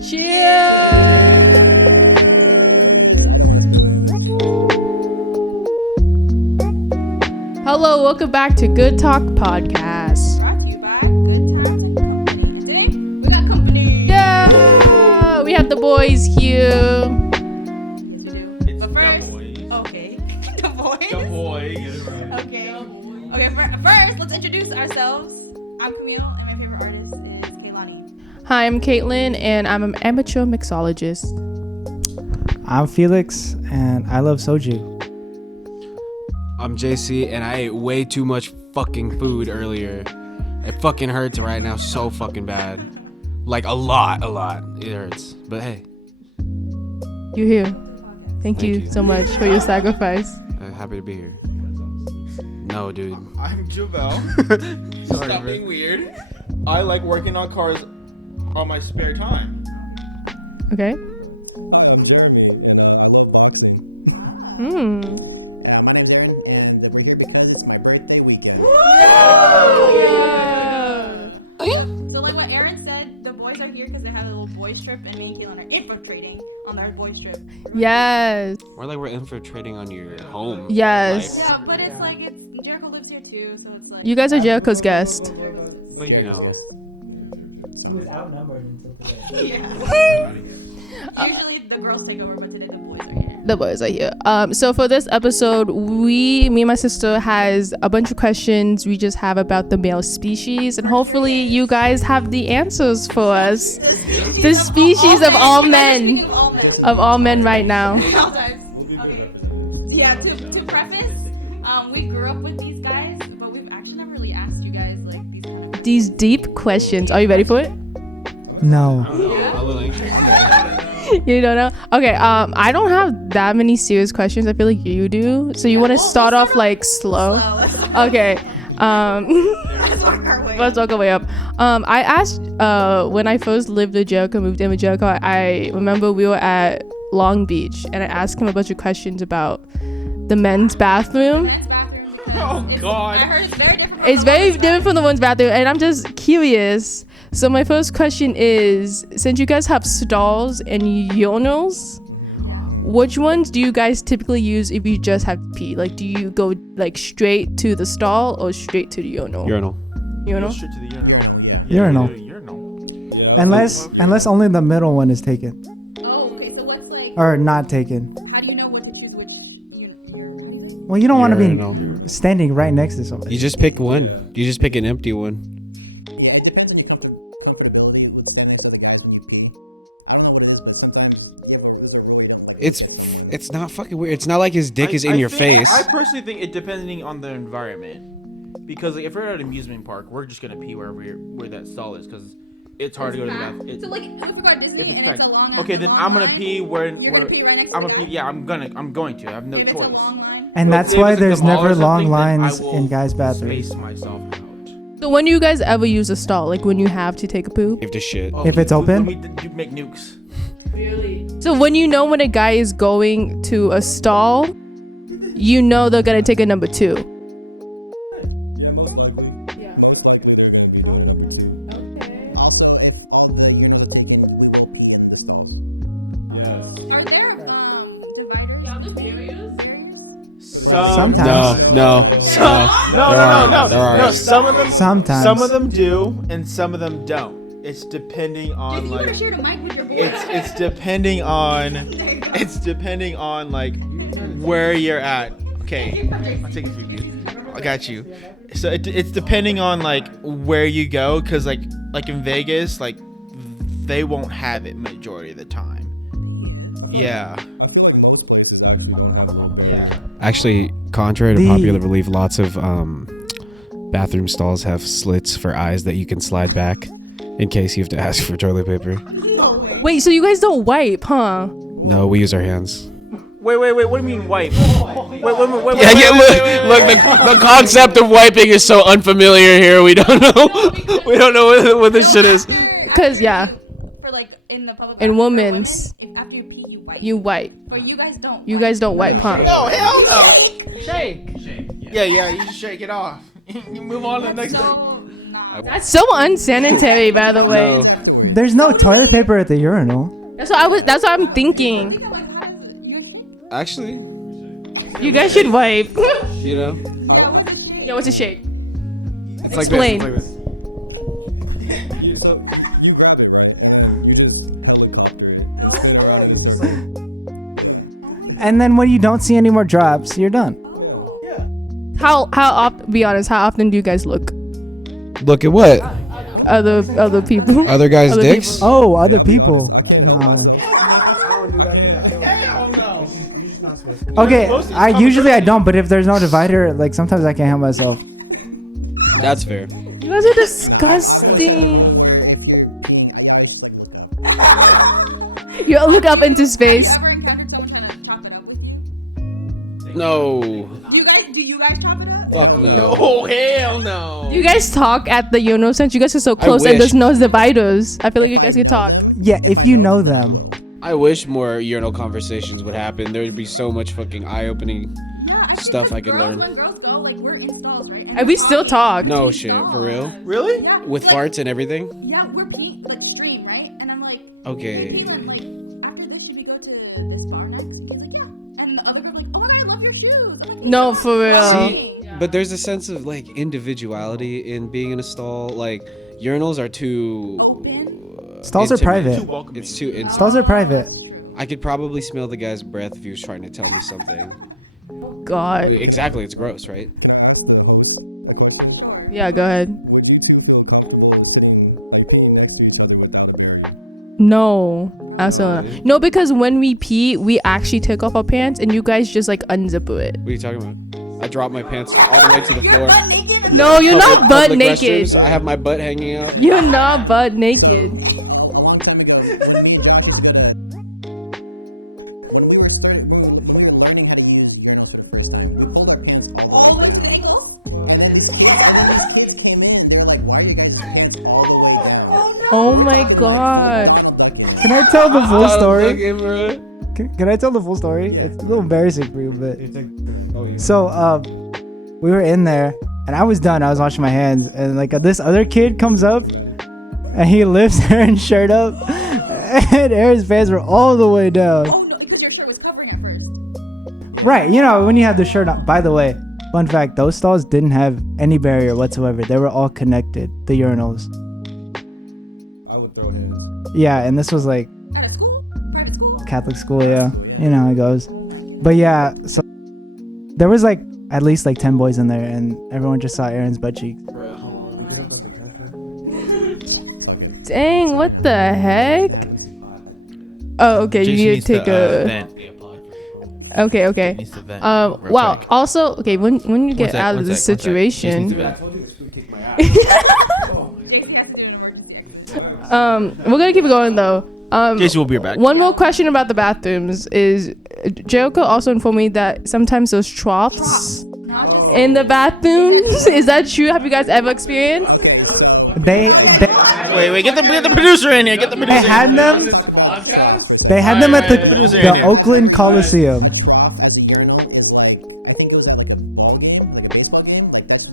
Cheers! Hello, welcome back to Good Talk Podcast. Brought to you by Good Times and Company. Today, we got company. Yeah! We have the boys here. Yes, we do. It's But first, the boys. okay. The boys. The boy. Get it right. Okay. Okay, first, let's introduce ourselves. I'm Camille, and my favorite artist is Kaylani. Hi, I'm Caitlin, and I'm an amateur mixologist. I'm Felix, and I love soju. I'm JC, and I ate way too much fucking food earlier. It fucking hurts right now so fucking bad. Like a lot. It hurts. But hey. You're here. Thank you so much for your sacrifice. Happy to be here. No, dude. I'm Javel. Stop being weird. I like working on cars on my spare time. Okay. So, like what Aaron said, the boys are here because they had a little boys trip, and me and Kaylin are infiltrating on our boys trip. Yes. Or like we're infiltrating on your home. Yes. Yeah, but it's like Jericho lives here too, so it's like You guys are Jericho's guest. But you know. She was outnumbered until today. Yeah. Usually the girls take over, but today the boys are here. The boys are here. So for this episode, me and my sister has a bunch of questions we just have about the male species, and hopefully you guys have the answers for us. The species of all men. Of all men right now. Okay. Yeah, to preface, we grew up with these guys, but we've actually never really asked you guys like these kind of These deep questions. Are you ready for it? No. I don't know. I'm a little anxious. You don't know? Okay, I don't have that many serious questions. I feel like you do. So you want to start off like slow? Okay. Let's work our way. Let's work our way up. I asked when I first lived in Jericho, moved in with Jericho, I remember we were at Long Beach and I asked him a bunch of questions about the men's bathroom. Oh, God. I heard it's very different. It's very different from the women's bathroom, and I'm just curious. So my first question is, since you guys have stalls and urinals, which ones do you guys typically use if you just have to pee? Like, do you go like straight to the stall or straight to the urinal? Urinal. Urinal? Straight to the urinal. Urinal. Urinal. Unless only the middle one is taken. Oh, okay. So what's like? Or not taken. How do you know what to choose? Which you're Well, you don't want to Urinal. be standing right next to somebody. You just pick one. You just pick an empty one. It's not fucking weird. It's not like his dick is in your face. I personally think it depending on the environment, because like, if we're at an amusement park, we're just gonna pee where that stall is, because it's hard to go to the bathroom. So like, if we go to Disney If it's and packed. it's a long Okay, then long I'm gonna line, pee where you're gonna pee right next I'm to gonna the pee. Yeah, I'm going to. I have no If it's a choice. long line. And But that's if why it's at the there's mall or never long something, then I lines will in guys' bathrooms. Space myself out. So when do you guys ever use a stall? Like when you have to take a poop? Give the shit. If it's open? You make nukes. So when you know when a guy is going to a stall, you know they're gonna take a number two. Yeah. Are there dividers? Yeah, the barriers. Sometimes. No. No. There are. Some of them. Sometimes. Some of them do, and some of them don't. It's depending on You better like. share the mic with your boy. It's depending on. There you go. It's depending on like where you're at. Okay, I'll take a few views. I got you. So it's depending on like where you go, cause like in Vegas, like they won't have it majority of the time. Yeah. Yeah. Actually, contrary to The- popular belief, lots of bathroom stalls have slits for eyes that you can slide back in case you have to ask for toilet paper. Wait, so you guys don't wipe, huh? No, we use our hands. Wait. What do you mean wipe? Wait. Look. The concept of wiping is so unfamiliar here. We don't know. We don't know what this shit is. Cause yeah, For like in the public. in bathroom for women's, women, after you pee, you wipe. you wipe. But you guys don't. You guys don't wipe, huh? No, hell no. Shake. Yeah. You just shake it off. You move on to the next thing. No, nah. That's so unsanitary, by the way. No. There's no toilet paper at the urinal. That's what I'm thinking. Actually, You guys should wipe. you know, Yeah, what's a shake? it's Explain. like this. And then when you don't see any more drops, you're done. How often? Be honest. How often do you guys look? Look at what? Other people. Other guys' Other dicks? people. Oh, other people. Nah. Okay, I don't, but if there's no divider, like sometimes I can't help myself. That's fair. You guys are disgusting. You look up into space. Ever encountered someone trying to chop it up with you? No. Do you guys chop it up? Fuck no. Oh hell no. You guys talk at the urinal since you guys are so close and wish. there's no dividers. I feel like you guys can talk. Yeah, if you know them. I wish more urinal conversations would happen. There would be so much fucking eye-opening Yeah. stuff I could learn. When girls go, like we're in stalls, right? And we still talk. No shit, for real? Really? Yeah, With farts and everything? Yeah, we're peeing like stream, right? And I'm like, Okay. I'm like, after this, should we go to this bar next? He's like, yeah. And the other girl's like, oh my god, I love your shoes. I'm like, No, for real. See, but there's a sense of like individuality in being in a stall. Like urinals are too. open. Stalls are intimate. private. Welcoming. It's too intimate. Stalls are private. I could probably smell the guy's breath if he was trying to tell me something. God. Exactly, it's gross, right? Yeah, go ahead. No. Absolutely not. No, because when we pee, we actually take off our pants and you guys just like unzip it. What are you talking about? I dropped my pants all the way to the floor. No, you're not butt Public naked. restrooms, I have my butt hanging out. You're not butt naked. Oh my god. Can I tell the full story? Okay, bro. Can I tell the full story? It's a little embarrassing for you, but Oh, yeah. so we were in there and I was done. I was washing my hands and like this other kid comes up and he lifts Aaron's shirt up and Aaron's pants were all the way down. Oh no, because your shirt was covering it first. Right, you know when you have the shirt on. By the way, fun fact: those stalls didn't have any barrier whatsoever. They were all connected. The urinals. I would throw hands. Yeah, and this was like At a school? Private school? Catholic school, yeah. You know how it goes. But yeah, so there was like at least like 10 boys in there and everyone just saw Aaron's butt cheeks. Dang, what the heck? Oh, okay. You need to take a. vent. Okay. Needs to vent. real Wow. quick. Also, okay. When you get One sec, out one of this sec, one sec. Just situation, needs to vent. we're gonna keep it going though. Jason will be right back. One more question about the bathrooms is Jericho also informed me that sometimes those troughs in the bathrooms. Is that true? Have you guys ever experienced? They Wait, get the producer in here. Get the they producer. had them. They had them at the Producer in here. Oakland Coliseum.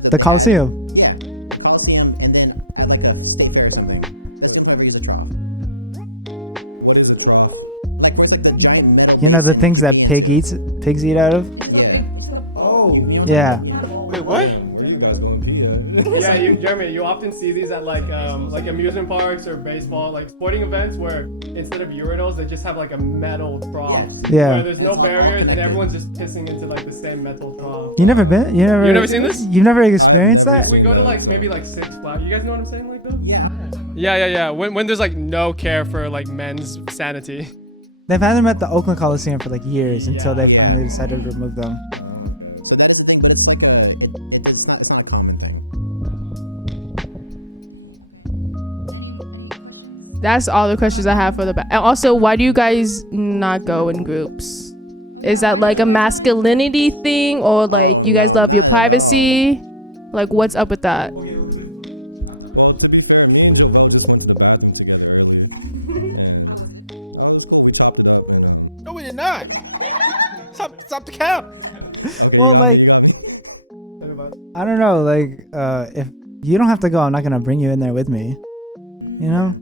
The Coliseum. You know the things that pigs eat out of? Oh. Yeah. Wait, what? Yeah, Jeremy, you often see these at like amusement parks or baseball, like sporting events where instead of urinals, they just have like a metal trough. Yeah. Where there's no barriers and everyone's just pissing into like the same metal trough. You never been? You never seen this? You've never experienced that? We go to like maybe like Six Flags. You guys know what I'm saying, like though? Yeah. When there's like no care for like men's sanity. They've had them at the Oakland Coliseum for like years until Yeah. they finally decided to remove them. That's all the questions I have for the back. And also, why do you guys not go in groups? Is that like a masculinity thing, or like you guys love your privacy? Like, what's up with that? No, we did not. Stop the count. Well, like I don't know, like if you don't have to go. I'm not gonna bring you in there with me. You know,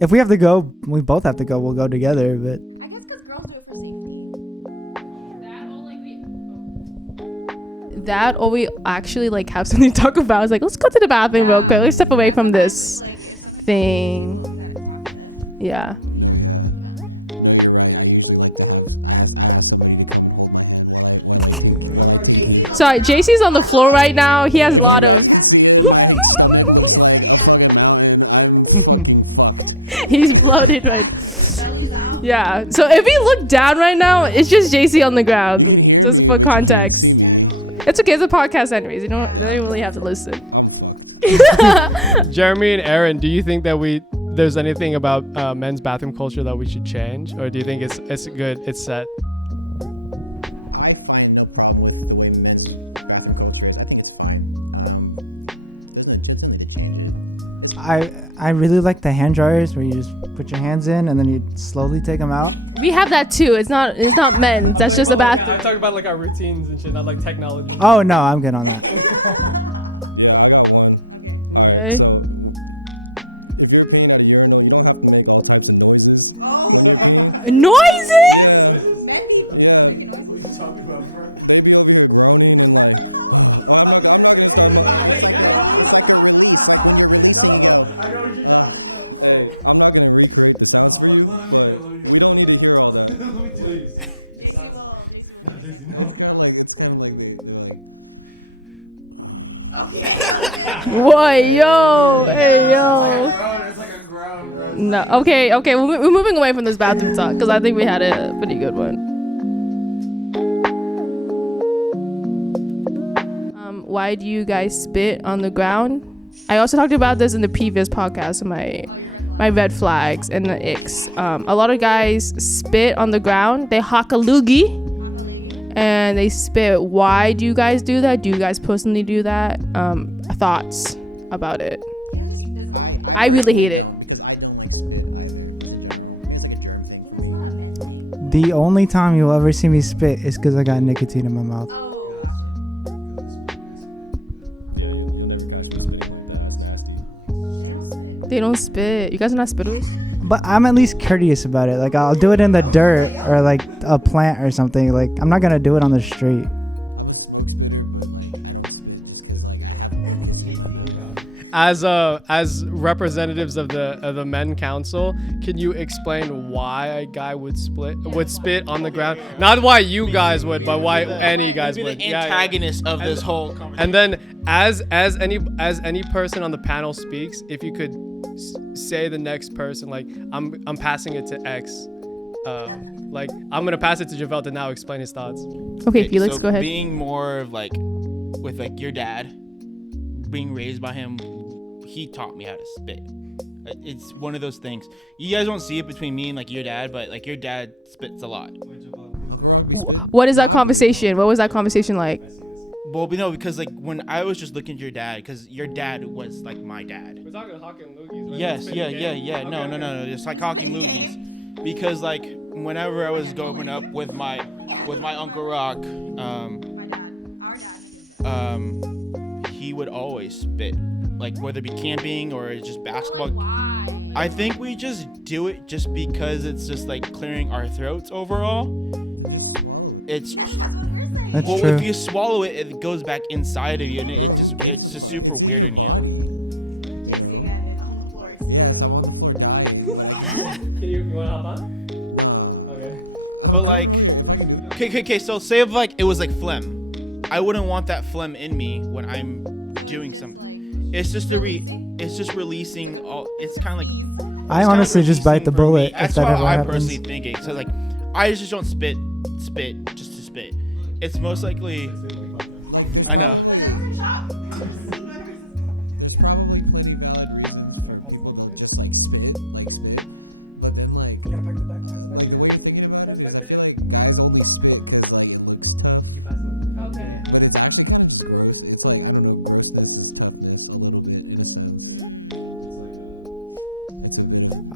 if we have to go, we both have to go. We'll go together. But I guess because girls do it for safety. That or we actually like have something to talk about. It's like, let's go to the bathroom real quick. Let's step away from this thing. Yeah. Sorry, JC's on the floor right now. He has a lot of. He's bloated right. Yeah. So if we look down right now, it's just JC on the ground. Just for context. It's okay. It's a podcast, anyways. You don't really have to listen. Jeremy and Aaron, do you think that there's anything about men's bathroom culture that we should change, or do you think it's good? It's set. I really like the hand dryers where you just put your hands in and then you slowly take them out. We have that too. It's not men. That's just a bathroom. I talk about like our routines and shit, not like technology. Oh no, I'm good on that. Okay. Noises? What, yo, hey, yo. No, okay, we're moving away from this bathroom talk because I think we had a pretty good one. Why do you guys spit on the ground? I also talked about this in the previous podcast, my red flags and the icks. A lot of guys spit on the ground. They hock a loogie and they spit. Why do you guys do that? Do you guys personally do that? Thoughts about it? I really hate it. The only time you'll ever see me spit is because I got nicotine in my mouth. They don't spit. You guys are not spitters? But I'm at least courteous about it. Like, I'll do it in the dirt or like a plant or something. Like, I'm not gonna do it on the street. As representatives of the men council, can you explain why a guy would spit on the ground? Not why you guys would, but why any guys would. The antagonist of this whole conversation. And then as any person on the panel speaks, if you could say the next person, like I'm passing it to X, like I'm gonna pass it to Javel to now explain his thoughts. Okay, Felix, so go ahead. Being more of like with like your dad, being raised by him, he taught me how to spit. It's one of those things. You guys won't see it between me and like your dad, but like your dad spits a lot. What is that conversation? What was that conversation like? Well, no, because like when I was just looking at your dad, because your dad was like my dad. We're talking hawking loogies, right? Yes, yeah. No. It's like hawking loogies, because like whenever I was growing up with my Uncle Rock, he would always spit, like whether it be camping or just basketball. I think we just do it just because it's just like clearing our throats overall. That's well, true. if you swallow it, it goes back inside of you, and it's just super weird in you. You wanna hop on? Okay. But like, okay. So say if like it was like phlegm, I wouldn't want that phlegm in me when I'm doing something. It's just releasing all. It's kind of like. I honestly just bite the bullet. That's if that how ever I happens. personally think it. So like, I just don't spit just to spit. It's most likely. I know.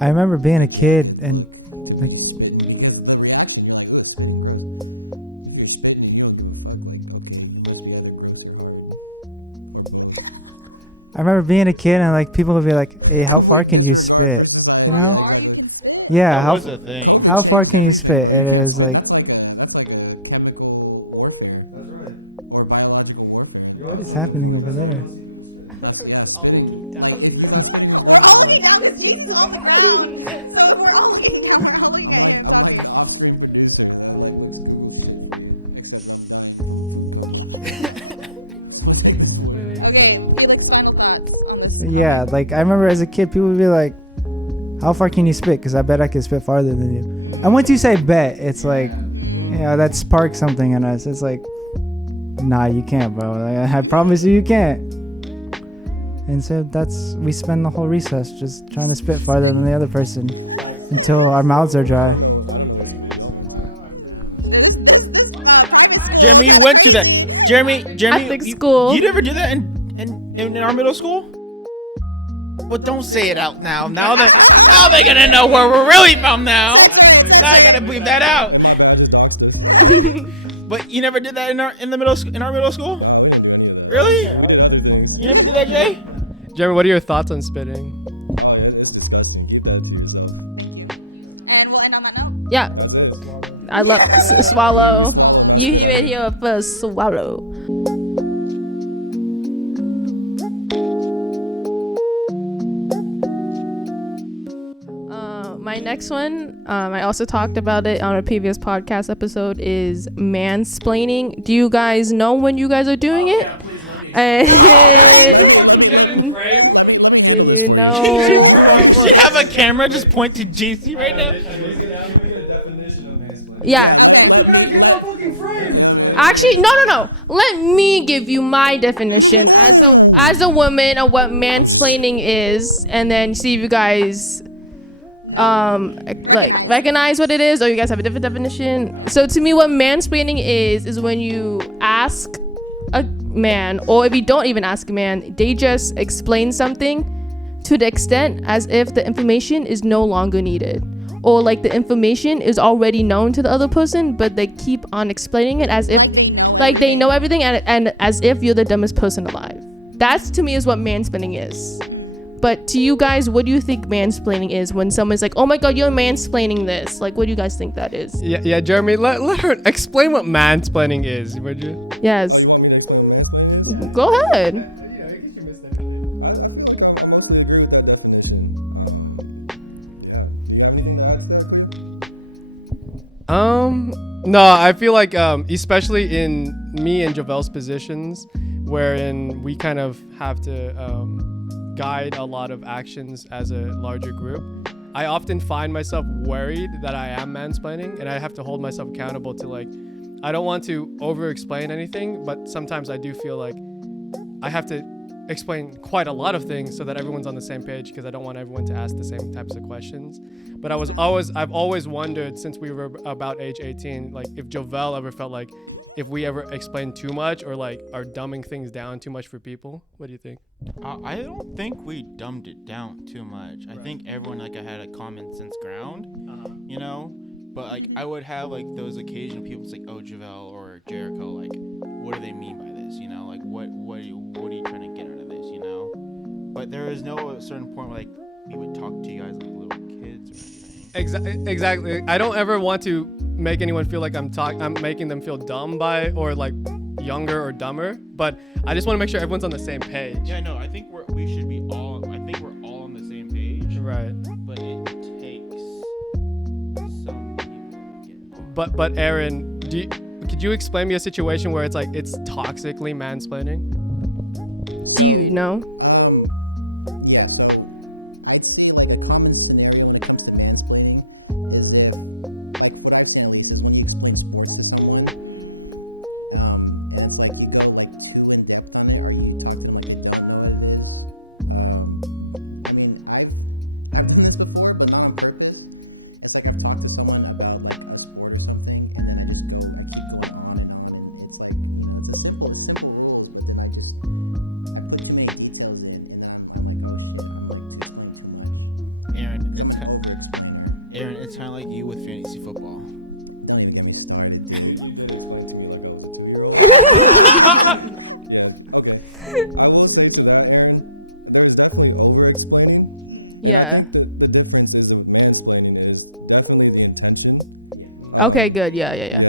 I remember being a kid and like I remember being a kid and like people would be like, "Hey, how far can you spit?" You know? Yeah. That was a thing. How far can you spit? And it is like. What is happening over there? So yeah, like I remember as a kid, people would be like, "How far can you spit?" Because I bet I can spit farther than you. And once you say "bet," it's like, that sparks something in us. It's like, nah, you can't, bro. Like, I promise you can't. And so we spend the whole recess just trying to spit farther than the other person until our mouths are dry. Jeremy, you went to that. Jeremy, Ethics school. You never did that in our middle school? Well, don't say it out now. Now they're gonna know where we're really from now. Now I gotta bleep that out. But you never did that in our middle school? Really? You never did that, Jay? Jeremy, what are your thoughts on spitting? And we'll end on that note. Yeah. I love swallow. You hear it here first. Swallow. My next one, I also talked about it on a previous podcast episode, is mansplaining. Do you guys know when you guys are doing it? Do you know? You should have a camera just point to JC right now. Yeah. Actually, no. Let me give you my definition as a woman of what mansplaining is, and then see if you guys like recognize what it is, or you guys have a different definition. So to me, what mansplaining is when you ask a man, or if you don't even ask a man, they just explain something to the extent as if the information is no longer needed, or like the information is already known to the other person, but they keep on explaining it as if like they know everything, and as if you're the dumbest person alive. That's to me is what mansplaining is. But to you guys, what do you think mansplaining is when someone's like, "Oh my god, you're mansplaining this"? Like, what do you guys think that is? Yeah, Jeremy, let her explain what mansplaining is, would you? Yes. Go ahead. No, I feel like especially in me and Javel's positions, wherein we kind of have to guide a lot of actions as a larger group, I often find myself worried that I am mansplaining, and I have to hold myself accountable to, like, I don't want to over explain anything, but sometimes I do feel like I have to explain quite a lot of things so that everyone's on the same page, because I don't want everyone to ask the same types of questions. But I've always wondered, since we were about age 18, like if Javel ever felt like if we ever explain too much or like are dumbing things down too much for people. What do you think? I don't think we dumbed it down too much. I think everyone like I had a common sense ground, you know. But like I would have like those occasional people say, "Oh, Javel or Jericho, like, what do they mean by this? You know, like what are you trying to get out of this? You know." But there is no certain point where like we would talk to you guys like little kids or anything. Exactly. I don't ever want to make anyone feel like I'm making them feel dumb by or like younger or dumber. But I just want to make sure everyone's on the same page. Yeah, no, I think we should be all. I think we're all on the same page. Right. But it takes some people to get on. But Aaron, could you explain me a situation where it's like it's toxically mansplaining? Do you know? Aaron, it's kind of like you with fantasy football. Yeah. Okay, good. Yeah.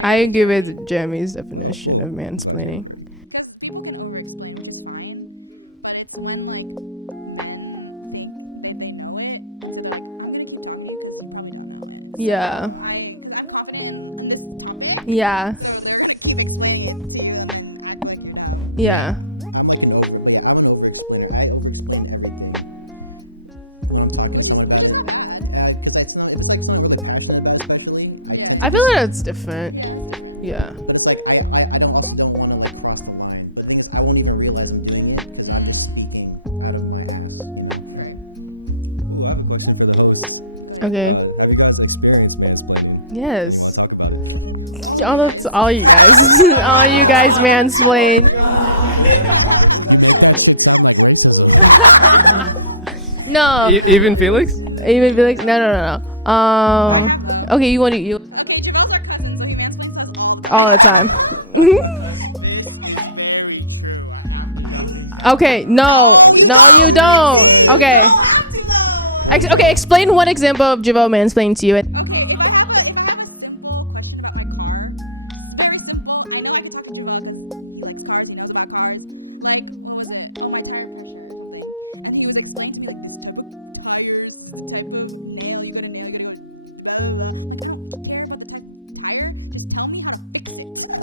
I agree with Jeremy's definition of mansplaining. Yeah. Yeah. Yeah. I feel like that's different. Yeah. Okay. Yes. Oh, that's all you guys. All you guys mansplain. No. Even Felix? Even Felix? No. Okay, you want to you all the time. Okay, no, you don't. Okay. Okay, explain one example of Javelle mansplaining to you.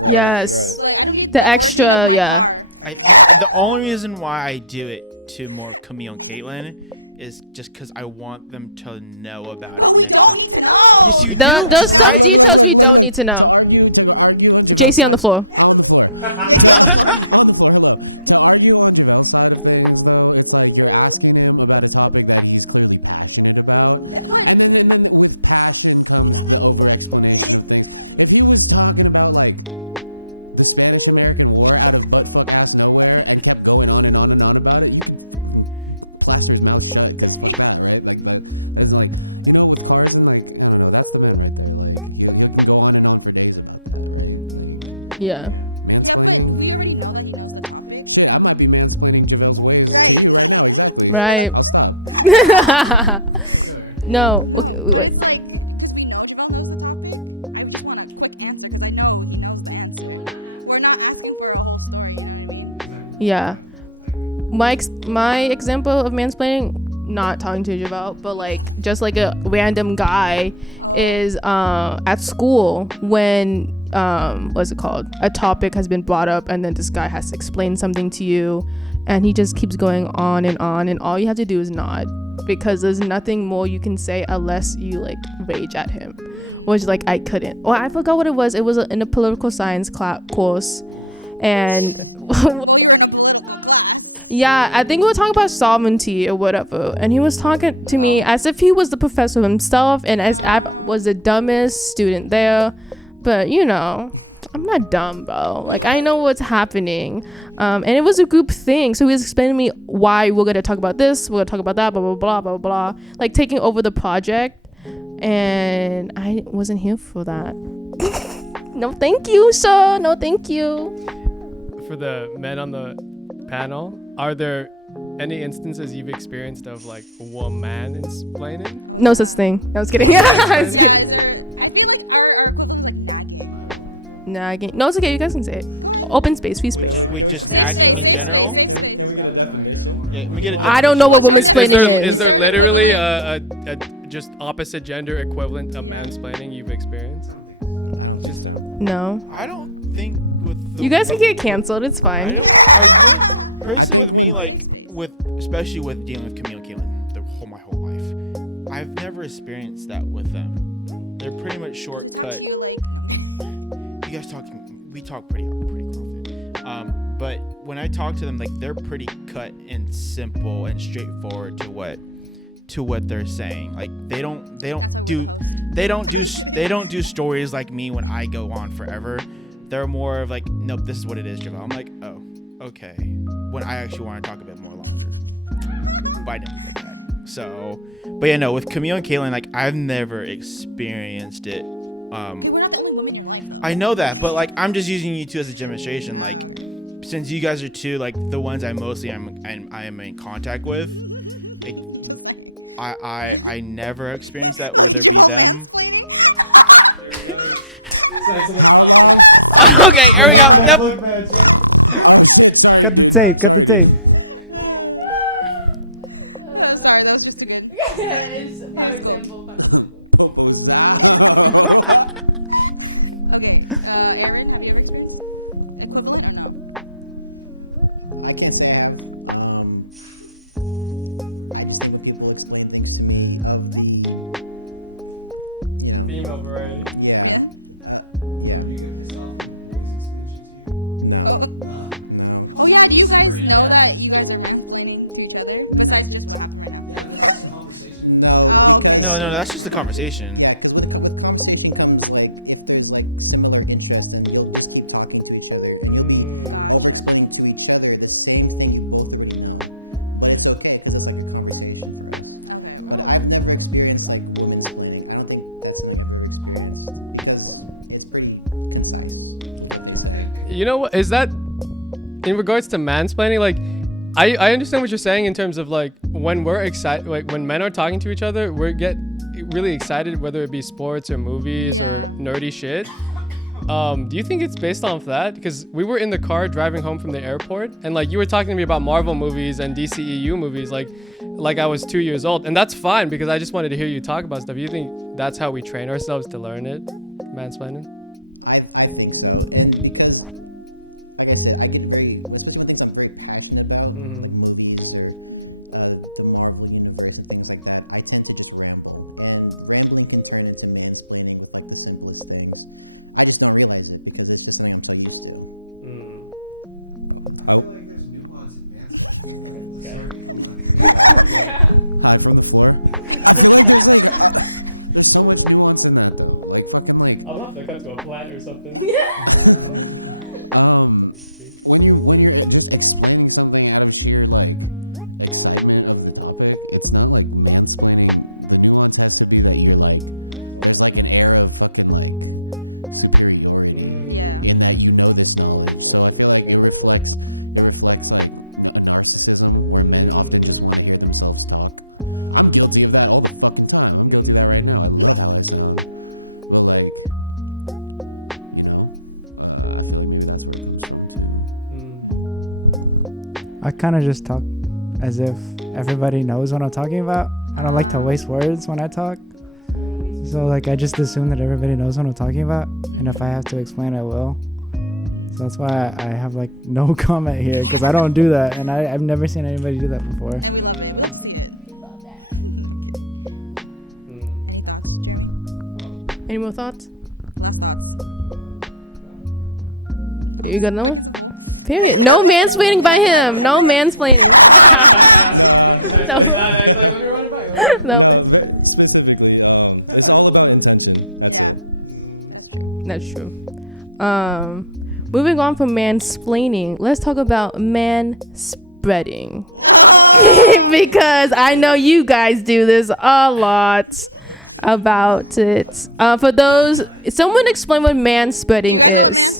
Yes. The extra, yeah. The only reason why I do it to more Camille and Caitlin is just because I want them to know about it next time. Yes, you do. Those some details we don't need to know. JC on the floor. Yeah. Right. No. Okay, wait. Yeah. My example of mansplaining, not talking to Javelle, but like just like a random guy is at school when what's it called? A topic has been brought up and then this guy has to explain something to you and he just keeps going on and all you have to do is nod because there's nothing more you can say unless you like rage at him. Which like I couldn't. Well, I forgot what it was. It was in a political science course and yeah, I think we were talking about sovereignty or whatever, and he was talking to me as if he was the professor himself and as I was the dumbest student there. But you know, I'm not dumb, bro. Like I know what's happening, and it was a group thing. So he was explaining to me why we're gonna talk about this, we're gonna talk about that, blah blah blah blah blah, like taking over the project, and I wasn't here for that. No, thank you, sir. No, thank you. For the men on the panel, are there any instances you've experienced of like woman mansplaining? No such thing. I was kidding. I was kidding. Nagging. No, it's okay. You guys can say it. Open space, free space. Wait, just nagging in general? Yeah, let me get I don't know what womansplaining is. Is there literally a just opposite gender equivalent of mansplaining you've experienced? Just No. I don't think with the, You guys can get canceled. It's fine. I would personally with me, like especially with dealing with Camille and Caitlin my whole life, I've never experienced that with them. They're pretty much shortcut. You guys we talk pretty often. But when I talk to them, like they're pretty cut and simple and straightforward to what they're saying. Like they don't do stories like me when I go on forever. They're more of like, nope, this is what it is, Javelle. I'm like, oh, okay. When I actually want to talk a bit more longer. But I never did that. So, but yeah, no, with Camille and Caitlin, like I've never experienced it. I know that, but like I'm just using you two as a demonstration. Like, since you guys are two like the ones I mostly am in contact with, like I never experienced that, whether it be them. Okay, here we go. Yep. Cut the tape. Cut the tape. It's for example. Female variety. No, that's just a conversation. You know what? Is that in regards to mansplaining? Like, I understand what you're saying in terms of like when we're excited, like when men are talking to each other, we get really excited, whether it be sports or movies or nerdy shit. Do you think it's based off that? Because we were in the car driving home from the airport, and like you were talking to me about Marvel movies and DCEU movies, like I was 2 years old, and that's fine because I just wanted to hear you talk about stuff. You think that's how we train ourselves to learn it, mansplaining? I'll have to cut to a plant or something. I kind of just talk as if everybody knows what I'm talking about. I don't like to waste words when I talk. So like I just assume that everybody knows what I'm talking about, and if I have to explain, I will. So that's why I have like no comment here, because I don't do that, and I've never seen anybody do that before. Any more thoughts? You got another one? Period. No mansplaining by him. No mansplaining. No. No. That's true. Moving on from mansplaining, let's talk about man spreading. Because I know you guys do this a lot about it. For those, someone explain what man spreading is.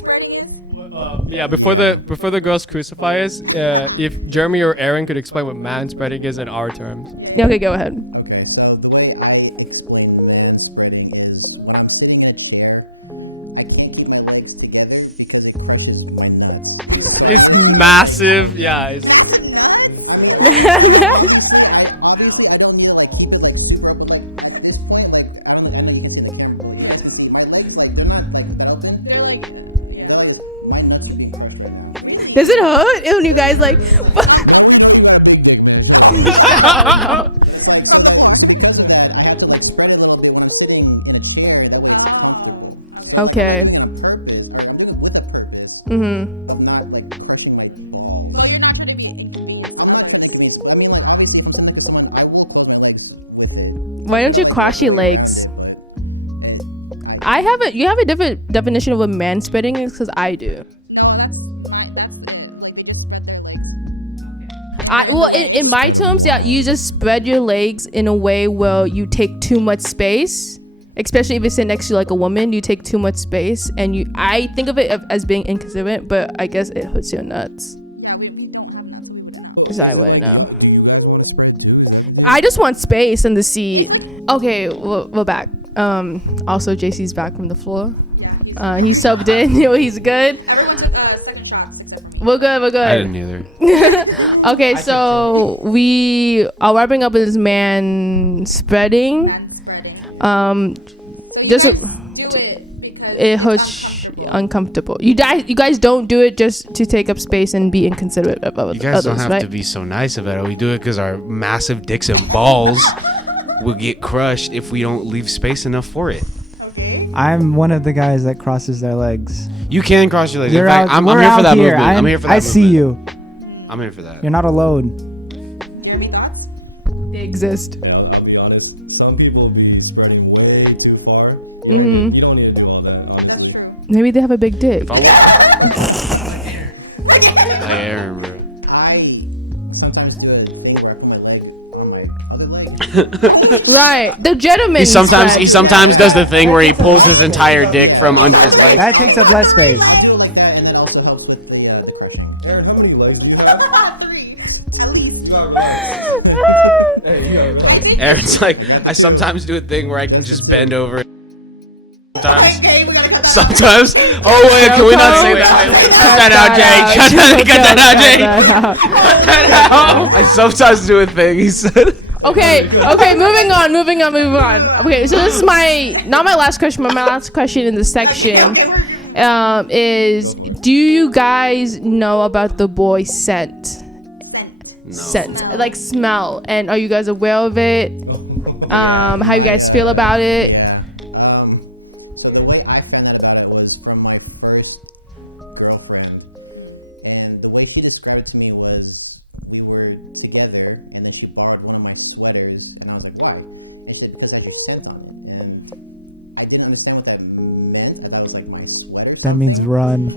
Yeah, before the girls crucify us, if Jeremy or Aaron could explain what manspreading is in our terms. Okay, go ahead. It's massive. Yeah. It's... Does it hurt? Ew, you guys like. Okay. Why don't you cross your legs? You have a different definition of what manspreading is, because I do. In my terms, yeah, you just spread your legs in a way where you take too much space especially if it's sit next to like a woman, you take too much space, and I think of it as being inconsiderate, but I guess it hurts your nuts. So I wouldn't know. I just want space in the seat. Okay, we're back. Also, JC's back from the floor. He subbed in. He's good. Everyone took second shots except for me. We're good. I didn't either. Okay, so we are wrapping up with this man spreading. Just do it because it hurts uncomfortable. You guys don't do it just to take up space and be inconsiderate of others. You guys don't have right? to be so nice about it. We do it because our massive dicks and balls will get crushed if we don't leave space enough for it. I'm one of the guys that crosses their legs. You can cross your legs. You're In fact, out, I'm we're here for out that here. movement. I'm here for that I see movement. you. I'm here for that. You're not alone. you have any thoughts? They exist. I'll be honest. Some people be spreading way too far. Mhm. You don't need to do all that. That's Honestly. true. Maybe they have a big dick. If I like Aaron, bro. I sometimes do a thing where I put my leg on my other leg. Right, the gentleman. He sometimes does the thing where he pulls his entire dick from under his legs. That takes up less space. I do like that, and it also helps with the crushing. Aaron, how many legs do you have? 3, at least. You got relax. Hey, you got relax. Aaron's like, I sometimes do a thing where I can just bend over. Sometimes. Okay, we gotta cut that Sometimes. Oh wait, can we not say that? Cut that out, Jay. Cut that out, Jay. Cut that out. I sometimes do a thing. He said. Okay, moving on. Okay, so this is not my last question, but my last question in the section is, do you guys know about the boy scent? Scent, like smell, and are you guys aware of it? How you guys feel about it? Yeah. So the way I found out about it was from my first girlfriend, and the way she described it to me was we were together, and then she borrowed one of my sweaters, and I was like, why? She said, because I just scent on it, and I didn't understand what that meant, and I was like, my sweater. That means run.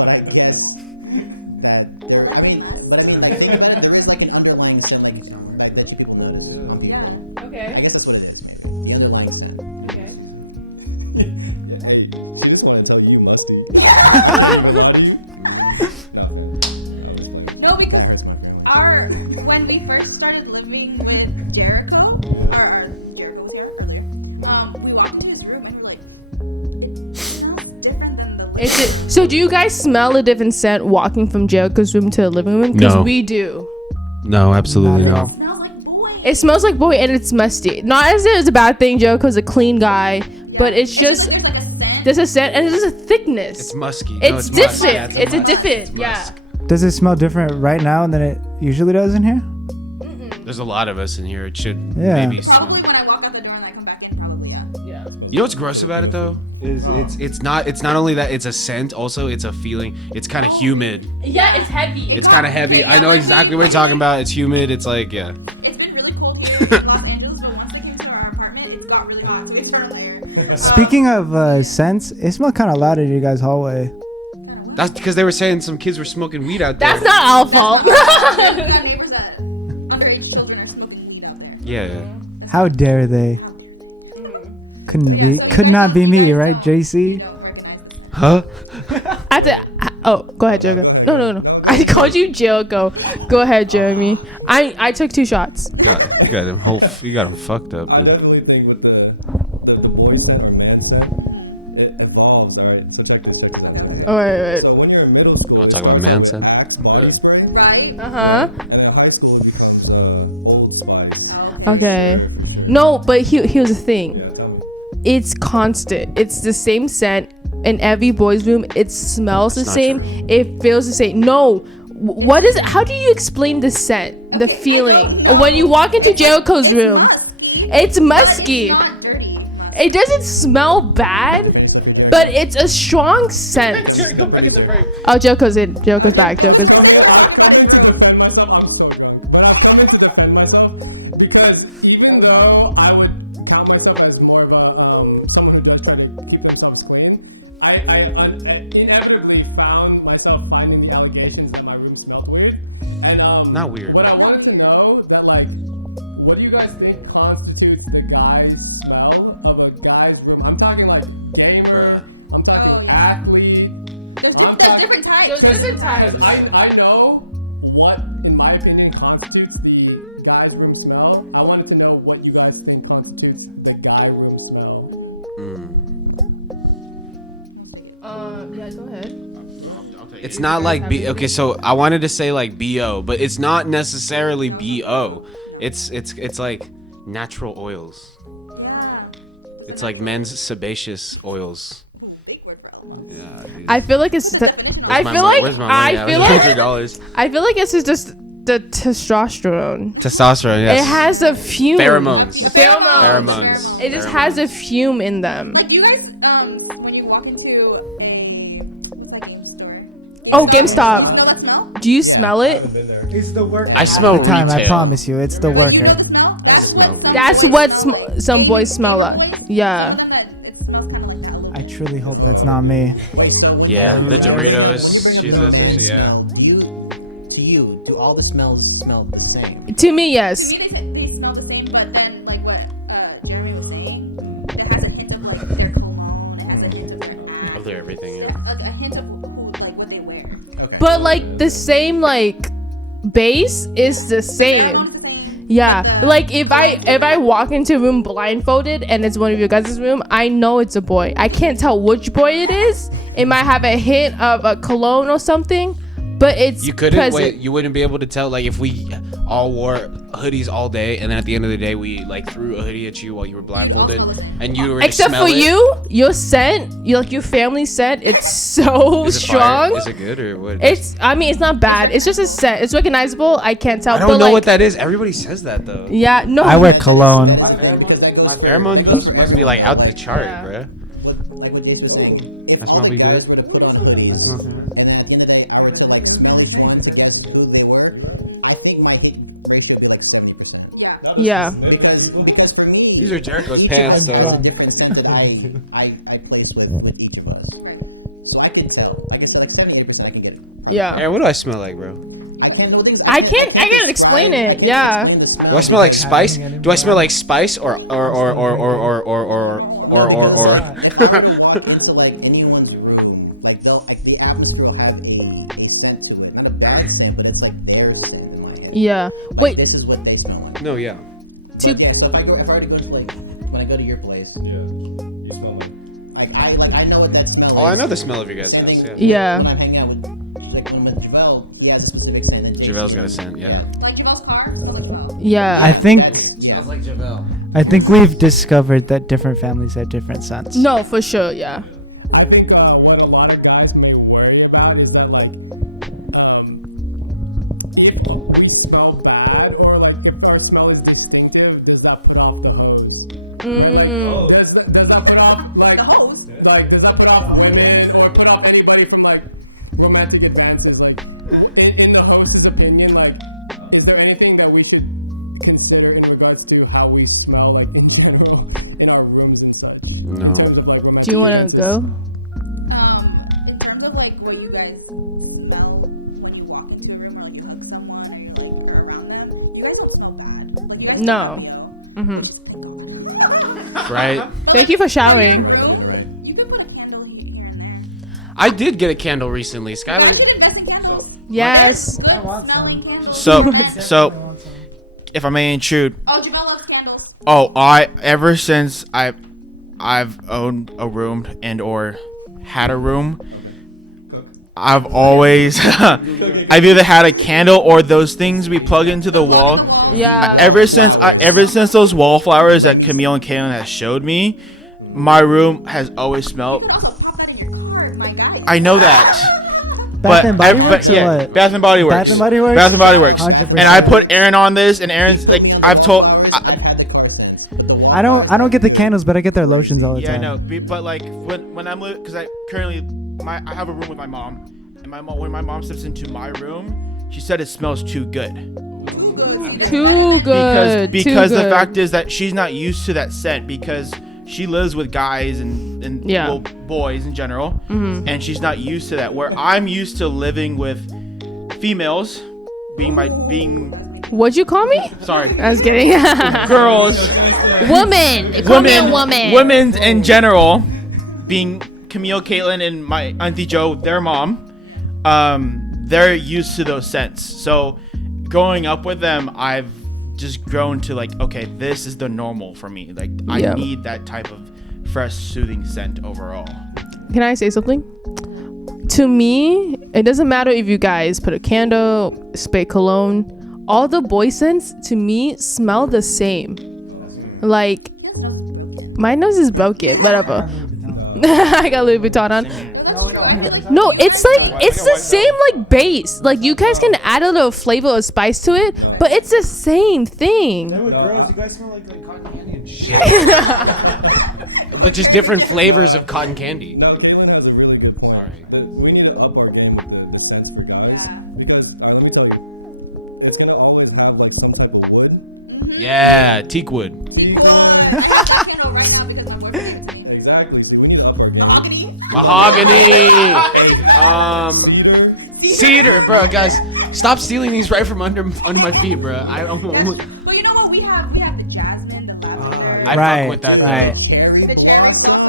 But I guess that there is like an underlying feeling like, that you people notice. I Okay. guess that's what it is. The underlying scent. Okay. Hey, this one is how you must be. No, because when we first started living with Jericho, Jericho was here, we walked into his room and we're like, it smells different than the. So do you guys smell a different scent walking from Jericho's room to the living room? Because No. we do. No, absolutely Not no. at It smells like boy. It smells like boy and it's musty. Not as if it's a bad thing. Jericho's a clean guy, but it's just There's like a scent. there's a scent and there's a thickness. It's musky. It's No, musk. different. Yeah, It's a musk. different. It's Yeah. musk. Does it smell different right now than it usually does in here? There's a lot of us in here. It should Yeah. maybe smell. Probably when I walk out the door and I come back in, probably yeah. You know what's gross about it though? Is it's not only that it's a scent, also it's a feeling. It's kind of humid. Yeah, it's heavy. It's kind of heavy. I know exactly what you're talking about. It's humid. It's like yeah. It's been really cold here in Los Angeles, but once I came to our apartment, it's got really hot, so we turned on the air. Speaking of scents, it smelled kind of loud in your guys' hallway. That's because they were saying some kids were smoking weed out there. That's not our fault. We got neighbors that underage children are smoking weed out there. Yeah. How dare they? Could not be me, right, JC? Don't recognize it. Huh? Go ahead, Jericho. No. I called you Jericho. Go ahead, Jeremy. I took 2 shots. You got him fucked up, I dude. definitely think with the boys that are men set, it evolves, alright? So it's like a All right. So when you're in middle school, You want to talk about man scent? Good. Right? Uh-huh. And in high school, it becomes old spice. Okay. No, but here's the thing. Yeah, tell me. It's constant. It's the same scent in every boy's room. It smells the That's not same. true. It feels the same. No. What is it? How do you explain the scent, the feeling when you walk into Jericho's room? It's musky. It's not dirty. It doesn't smell bad, but it's a strong scent. Go back in the break. Oh, Jericho's in. Jericho's back. Jericho's back. Coming to defend myself, I'm so good. But I'm coming to defend myself because even though I would count myself as more of a someone who does try to keep themselves clean, I inevitably found myself finding the allegations that my room smelled weird. And Not weird. But I wanted to know that what do you guys think constitutes the guy's smell of guys. I'm talking like gamer. Bruh. I'm talking athlete. There's different types. There's different types. I know what, in my opinion, constitutes the guy's room smell. I wanted to know what you guys think constitutes the guy room smell. Yeah, go ahead. It's not like okay, so I wanted to say like BO, but it's not necessarily BO. It's like natural oils. Yeah. It's like men's sebaceous oils. Yeah, dude. I feel like it's the, I Where's my feel money? like Where's my money I at? feel Where's like $100? I feel like it's just the testosterone. Testosterone, yes. It has a fume. Pheromones. Pheromones. It just has a fume in them. Like, do you guys, when you walk into a game store? Oh, GameStop. You know that smell? Do you smell it? It's the worker. I smell the time, I retail. promise you, it's the You know worker. the smell? I smell That's what some boys smell like. Yeah. It smells kind of like that. I truly hope that's not me. Yeah, the Doritos. Jesus, yeah. To you, do all the smells smell the same? To me, yes. To me, they smell the same, but then, like what Jeremy was saying, it has a hint of like their cologne, it has a hint of their ass, Of their everything, yeah. like a hint of who, like what they wear. Okay. But like the same like base is the same. Pheromones the same. Yeah. Like if I walk into a room blindfolded and it's one of your guys' room, I know it's a boy. I can't tell which boy it is. It might have a hint of a cologne or something, but it's You couldn't present. wait. You wouldn't be able to tell like if we all wore hoodies all day, and then at the end of the day we like threw a hoodie at you while you were blindfolded, and you were to Except smell for it. you, your scent, your family scent, it's so Is it strong. fire? Is it good or what? I mean, it's not bad. It's just a scent. It's recognizable. I can't tell. I don't but know like, what that is. Everybody says that though. Yeah, no. I wear cologne. My pheromones must be like out the chart, Yeah. bruh. Like what Jason was saying. If That smell all the be good? guys were to put on hoodies, That smell good. and then at the end of the day, are to like smell each one compared to who they were, I think my hit ratio would be like 70%. Yeah. Because for me, These are Jericho's each pants, of us though. has different scent that I place with each of us. So I could tell. I could tell like 78% I can get. Yeah. Aaron, what do I smell like, bro? I can't explain it. Yeah. Do I smell like spice? Do I smell like spice or So like anyone's room, like the atmosphere will have a scent to it, not a bad scent, but it's like their scent in my head. Yeah. Like, Wait. this is what they smell like. No, yeah. To Okay, so if I already go to like when I go to your place, Yeah, you smell like. I know what that smells. Oh, I know the smell of your guys' house. Yeah. Yeah. When I'm hanging out with like when with Javel, he has a specific scent. that Javel's got a scent, yeah. Like Javel's car, smells like Javel. Yeah. I think smells like Javel. we've discovered that different families have different scents. No, for sure. Yeah. I think what a lot of guys may worry about is that like if we smell bad or like if our smell is distinctive, does that put off the hose? Mm. Does that put off like the hose? Like does that put off women or put off anybody from like romantic advances? Like in the host's opinion, like is there anything that we should consider in regards to how we smell like in general in our rooms and such? No. Do you want to go? In terms of like what you guys smell when you walk into a room or like you're with someone or you're around them, you guys don't smell bad. Like you guys No. smell Mhm. Right? Thank you for showering. You can put a candle here and there. I did get a candle recently. Yeah, Skylar. you can mess in candles. Yes. Good smelling candles. So if I may intrude, Oh, Javel loves candles. ever since I've owned a room and or had a room, I've always I've either had a candle or those things we plug into the wall. Yeah. Ever since those wallflowers that Camille and Kaylin has showed me, my room has always smelled. You can also pop that in your car, my guy. I know that. Bath and Body Works or what? Bath and Body Works. Bath and Body Works? Bath and Body Works. 100%. And I put Aaron on this, and Aaron's like, I've told. I don't get the candles, but I get their lotions all the Yeah, I time. know. But like when I'm because I currently I have a room with my mom, and when my mom steps into my room, she said it smells too good. Too good. Because too the good. fact is that she's not used to that scent because she lives with guys and Yeah. well, boys in general, and she's not used to that. Where I'm used to living with females, being What'd you call me? Sorry. I was kidding. Girls, Woman. Call me a woman. women's in general, being Camille, Caitlin, and my auntie Joe, their mom, they're used to those scents. So growing up with them, I've just grown to like, okay, this is the normal for me. Like I need that type of fresh, soothing scent overall. Can I say something? To me, it doesn't matter if you guys put a candle, spray cologne. All the boy scents to me smell the same. Like my nose is broken. Whatever. I got Louis Vuitton on. No, it's the same like base. Like you guys can add a little flavor or spice to it, but it's the same thing. Girls, you guys smell like cotton candy and shit. But just different flavors of cotton candy. Sorry. We need to up our game with the sense for guys. Yeah. Because I say that all the time, like some type of wood. Yeah, teak wood. Right now because my boyfriend is me. Exactly. So we need to up our game. Mahogany. Cedar, bro. Guys, stop stealing these right from under my feet, bro. But you know what? We have the jasmine, the lavender, I Right, fuck with that right. though. the cherry stuff. Uh,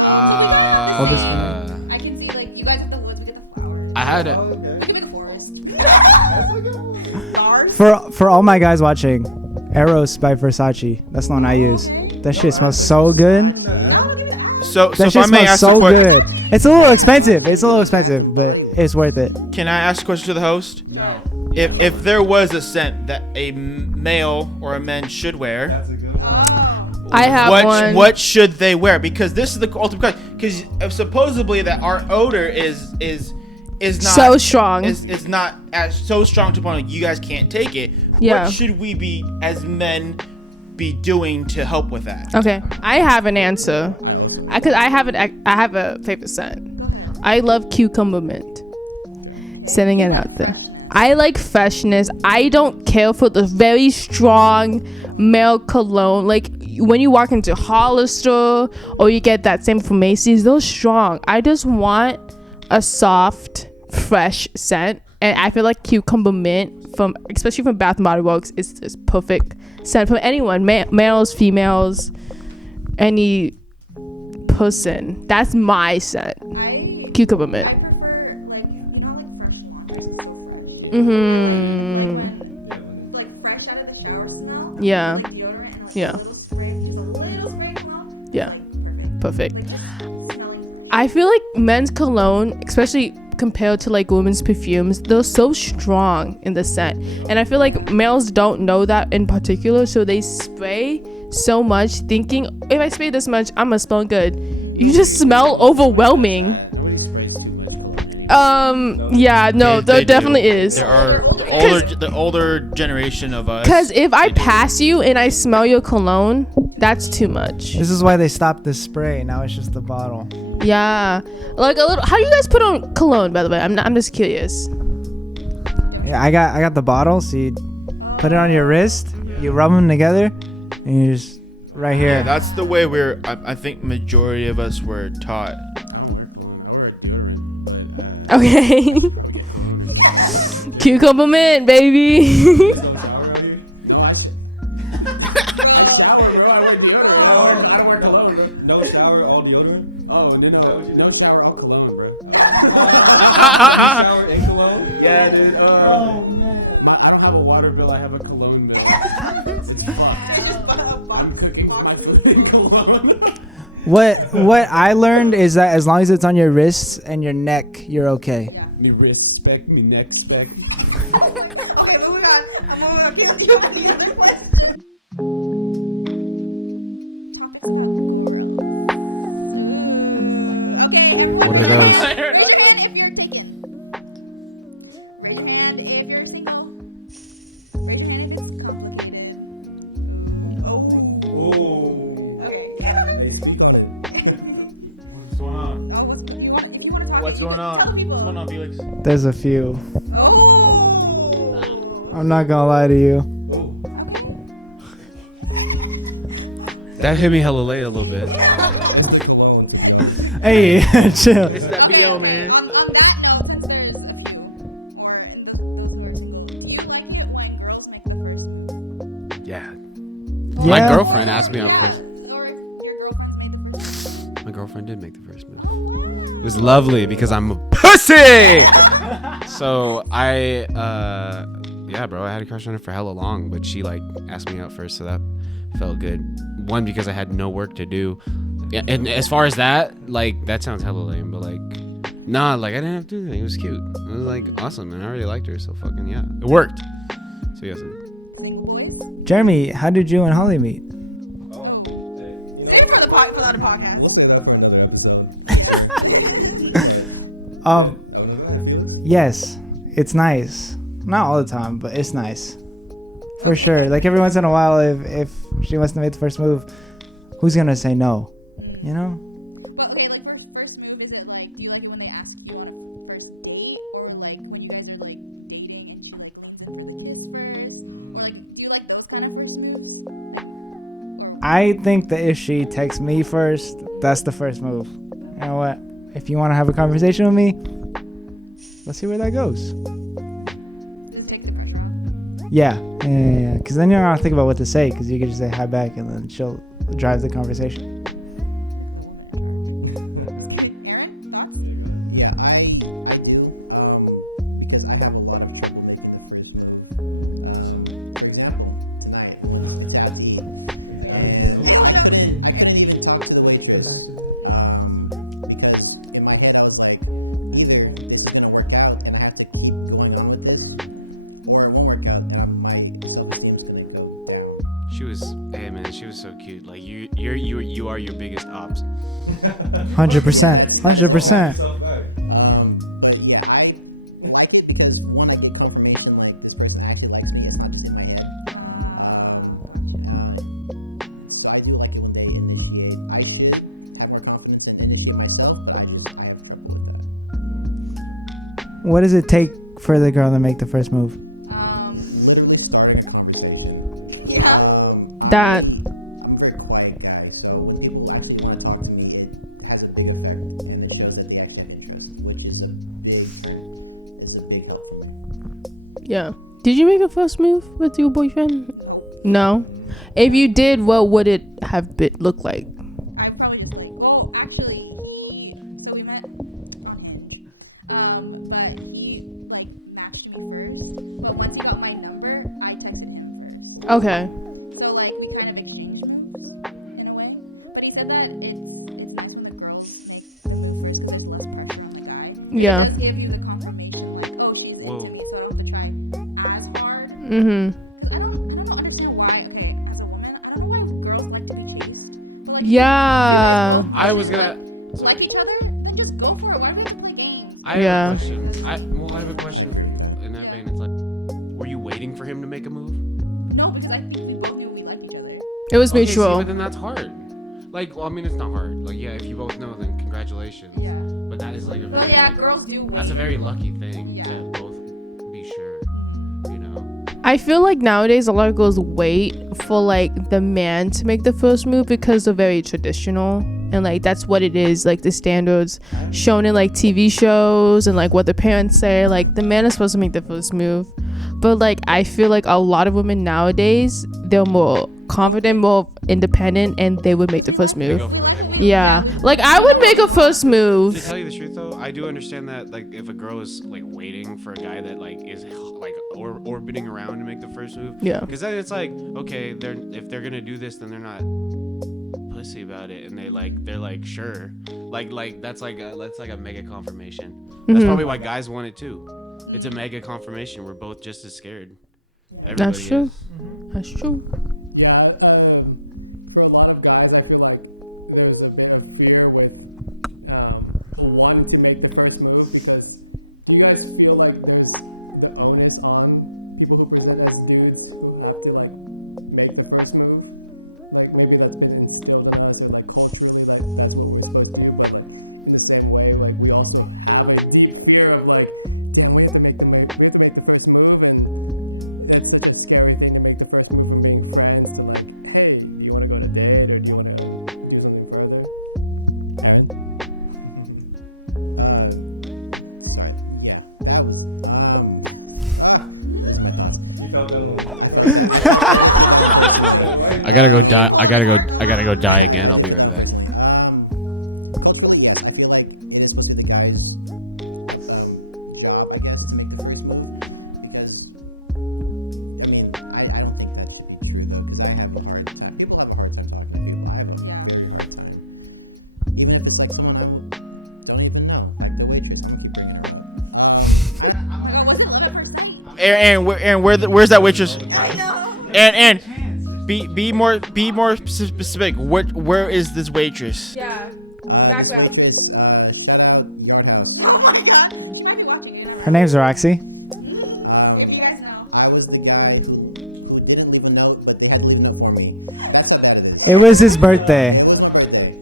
I can see like you guys get the woods, we get the flowers. I had a. We can make a forest. For all my guys watching, Eros by Versace. That's the one I use. That shit smells so good. So That if I shit may smells ask so a question, good. It's a little expensive, but it's worth it. can I ask a question to the host? No. If there was a scent that a male or a man should wear, I have one. what should they wear? Because this is the ultimate question. Because supposedly that our odor is not So strong. Is not as so strong to the point like you guys can't take it. Yeah. What should we be as men be doing to help with that? Okay, I have an answer. I have a favorite scent. I love cucumber mint. Sending it out there. I like freshness. I don't care for the very strong male cologne. Like when you walk into Hollister or you get that same from Macy's, those strong. I just want a soft, fresh scent, and I feel like cucumber mint especially from Bath and Body Works is this perfect scent for anyone, males, females, any person. That's my scent. Cucumber mint. I prefer like like fresh water. It's so fresh. Like fresh out of the shower smell. Yeah. Like deodorant and like Yeah. little spray cologne. Yeah. Perfect. Smelling. I feel like men's cologne, especially compared to like women's perfumes, they're so strong in the scent, and I feel like males don't know that in particular, so they spray so much thinking if I spray this much I'm gonna smell good. You just smell overwhelming. Yeah, no, there definitely is. There are the older generation of us. Because if I pass you and I smell your cologne, that's too much. This is why they stopped the spray. Now it's just the bottle. Yeah, like a little. How do you guys put on cologne? By the way, I'm just curious. Yeah, I got the bottle. So you put it on your wrist. You rub them together, and you just right here. Yeah, that's the way I think majority of us were taught. Okay. Cucumber mint, baby. No shower, all deodorant. Oh, is that what you do? No shower, all cologne, bro. Shower and cologne? Yeah, dude. Oh man. I don't have a water bill. I have a cologne bill. I'm cooking punch with cologne. What I learned is that as long as it's on your wrists and your neck, you're okay. Me wrist spec, me neck spec. Okay, moving on. I'm moving on to the other question. What are those? If you're taken. Raise your hand if you're single. Raise your hand if it's complicated. What's going on? Oh, if you want to talk, What's going tell on? people. What's going on, Felix? There's a few. Oh. I'm not gonna lie to you. That hit me hella late a little bit. Hey, chill. It's that BO, man. On that note, since there is a few, or those who are single, do you like it when girls make the first move? Yeah. Yeah. My girlfriend asked me out first. Or your girlfriend's made the first. My girlfriend did make the first move. It was lovely because I'm a pussy. So yeah, bro, I had a crush on her for hella long, but she like asked me out first, so that felt good. One, because I had no work to do. Yeah, and as far as that, like, that sounds hella lame, but like, nah, like, I didn't have to do anything. It was cute. It was like awesome, and I already liked her, so fucking yeah, it worked. So yes. Jeremy, how did you and Holly meet? Save it for the podcast. Yes, it's nice. Not all the time, but it's nice. For sure. Like every once in a while, if she wants to make the first move, who's gonna say no? You know? Okay, like first move, is it like you like when they ask you on a first date, or like when you guys are like dating and she like leans in for the kiss first, or like do you like those kind of first moves? I think that if she texts me first, that's the first move. You know what? If you want to have a conversation with me, let's see where that goes. Just take the first round. Yeah. Because then you're not gonna think about what to say, because you can just say hi back, and then she'll drive the conversation. Aaron, thoughts? Yeah, because I have a lot of for example, tonight, when I was asking, I couldn't even talk to them because in my head I was like, either this is gonna work out and I have to keep going on with this, or it won't work out and my self-esteem is gonna go down. She was, hey man, she was so cute. Like you are your biggest ops. 100%. 100%. But yeah, I like it because one, I get confirmation like this person acted like me. It's not just in my head. So I do like it when they initiate. I should have more confidence and initiate myself, but I have trouble with What does it take for the girl to make the first move? that. Literally starting a conversation. Yeah. That I'm a very quiet guy, so when people actually want to talk to me, it has a big effect, and it shows that they actually have interest, which is a big help for me. yeah. Did you make a first move with your boyfriend? No. If you did, what would it have looked like? I probably just like, oh, actually, so we met but he like matched me first. But once he got my number, I texted him first. Okay. So like we kind of exchanged them in a way. But he said that it's nice when the girl makes the first move, less pressure on the guy. Yeah. It does give you the confirmation, like, oh, she's Whoa. into me, so I don't have to try as hard. Mhm. I don't understand why. Okay, as a woman, I don't know why girls like to be chased. So, like, Yeah. I was gonna. like each other, then just go for it. Why do we have to play games? I have Yeah. a question. I have a question in that vein. It's like, were you waiting for him to make a move? No, because I think we both knew we like each other. It was Okay, see, mutual. but then that's hard. Like, well, I mean, it's not hard. Like, yeah, if you both know, then congratulations. Yeah. But that is like a But very, yeah, girls do wait. that's a very lucky thing Yeah. to both be sure. You know. I feel like nowadays a lot of girls wait for like the man to make the first move because they're very traditional, and like that's what it is, like the standards shown in like TV shows and like what the parents say, like the man is supposed to make the first move. But like I feel like a lot of women nowadays, they're more confident, more independent, and they would make the first They move. go for it. Yeah, like I would make a first To move. tell you the truth, though, I do understand that, like, if a girl is like waiting for a guy that like is like orbiting around to make the first move, Yeah. because then it's like, okay, if they're gonna do this, then they're not pussy about it, and they're like sure, like that's like a mega confirmation. That's Mhm. probably why guys want it too. It's a mega confirmation. We're both just as scared. Everybody That's true. is. That's true. Yeah, for a lot of guys, I feel like there's a bit of fear with wanting to make the first move because do you guys feel like there's the onus on people who present as dudes who have to like make the first move? Like maybe that's been instilled in us and like culturally that's what we're supposed to do, but like in the same way, like we also have a deep fear of like, you know, we have to make the first move and it's such a scary thing to make the first move for making friends and like, hey, you wanna go to date or do you wanna do something further? You felt that a little I gotta go die. I gotta go die again. I'll be right back. Aaron, where's that waitress? Aaron, be more specific. Where is this waitress? Yeah. Background. Oh my god. Try watching it. Her name's Roxy. If you guys know. I was the guy who didn't even know, but they had to know for me. It was his birthday.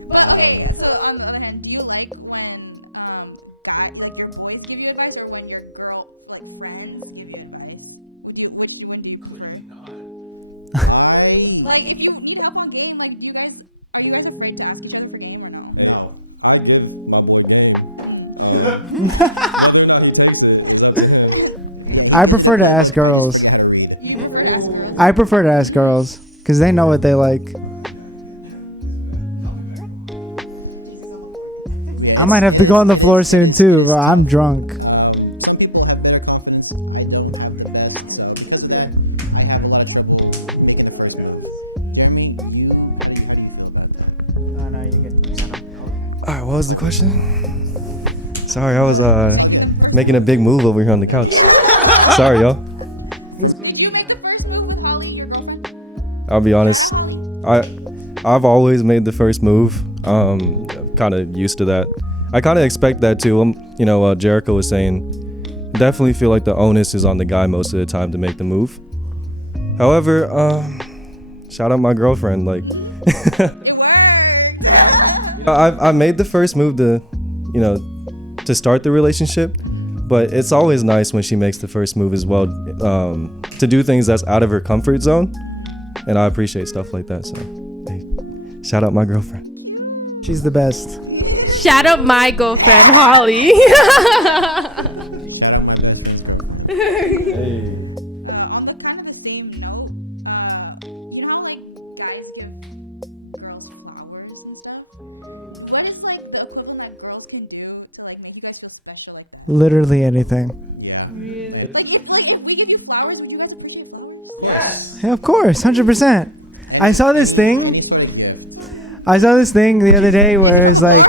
But okay, so on the other hand, do you like when guys, like your boys give you advice, or when your girl, like friends give you advice? Which do you clearly not? Like if you help on game, like are you guys afraid to ask each other for game or no? No. I give one more grade. I prefer to ask girls. You prefer to ask them? I prefer to ask girls because they know what they like. I might have to go on the floor soon too, but I'm drunk. All right, what was the question? Sorry, I was making a big move over here on the couch. Sorry, y'all. Did you make the first move with Holly, your girlfriend? I'll be honest. I've always made the first move. I'm kind of used to that. I kind of expect that too. Jericho was saying, definitely feel like the onus is on the guy most of the time to make the move. However, shout out my girlfriend. Like, I made the first move to start the relationship, but it's always nice when she makes the first move as well, to do things that's out of her comfort zone, and I appreciate stuff like that. So, hey, shout out my girlfriend. She's the best. Shout out my girlfriend, Holly. Hey. On the kind of the same note, you know how like guys give girls flowers and stuff? What is like the equivalent that girls can do to like make you guys feel special like that? Literally anything. Like if we give you flowers, would you guys appreciate flowers? Yes. Yeah, of course, 100%. I saw this thing the other day where it's like,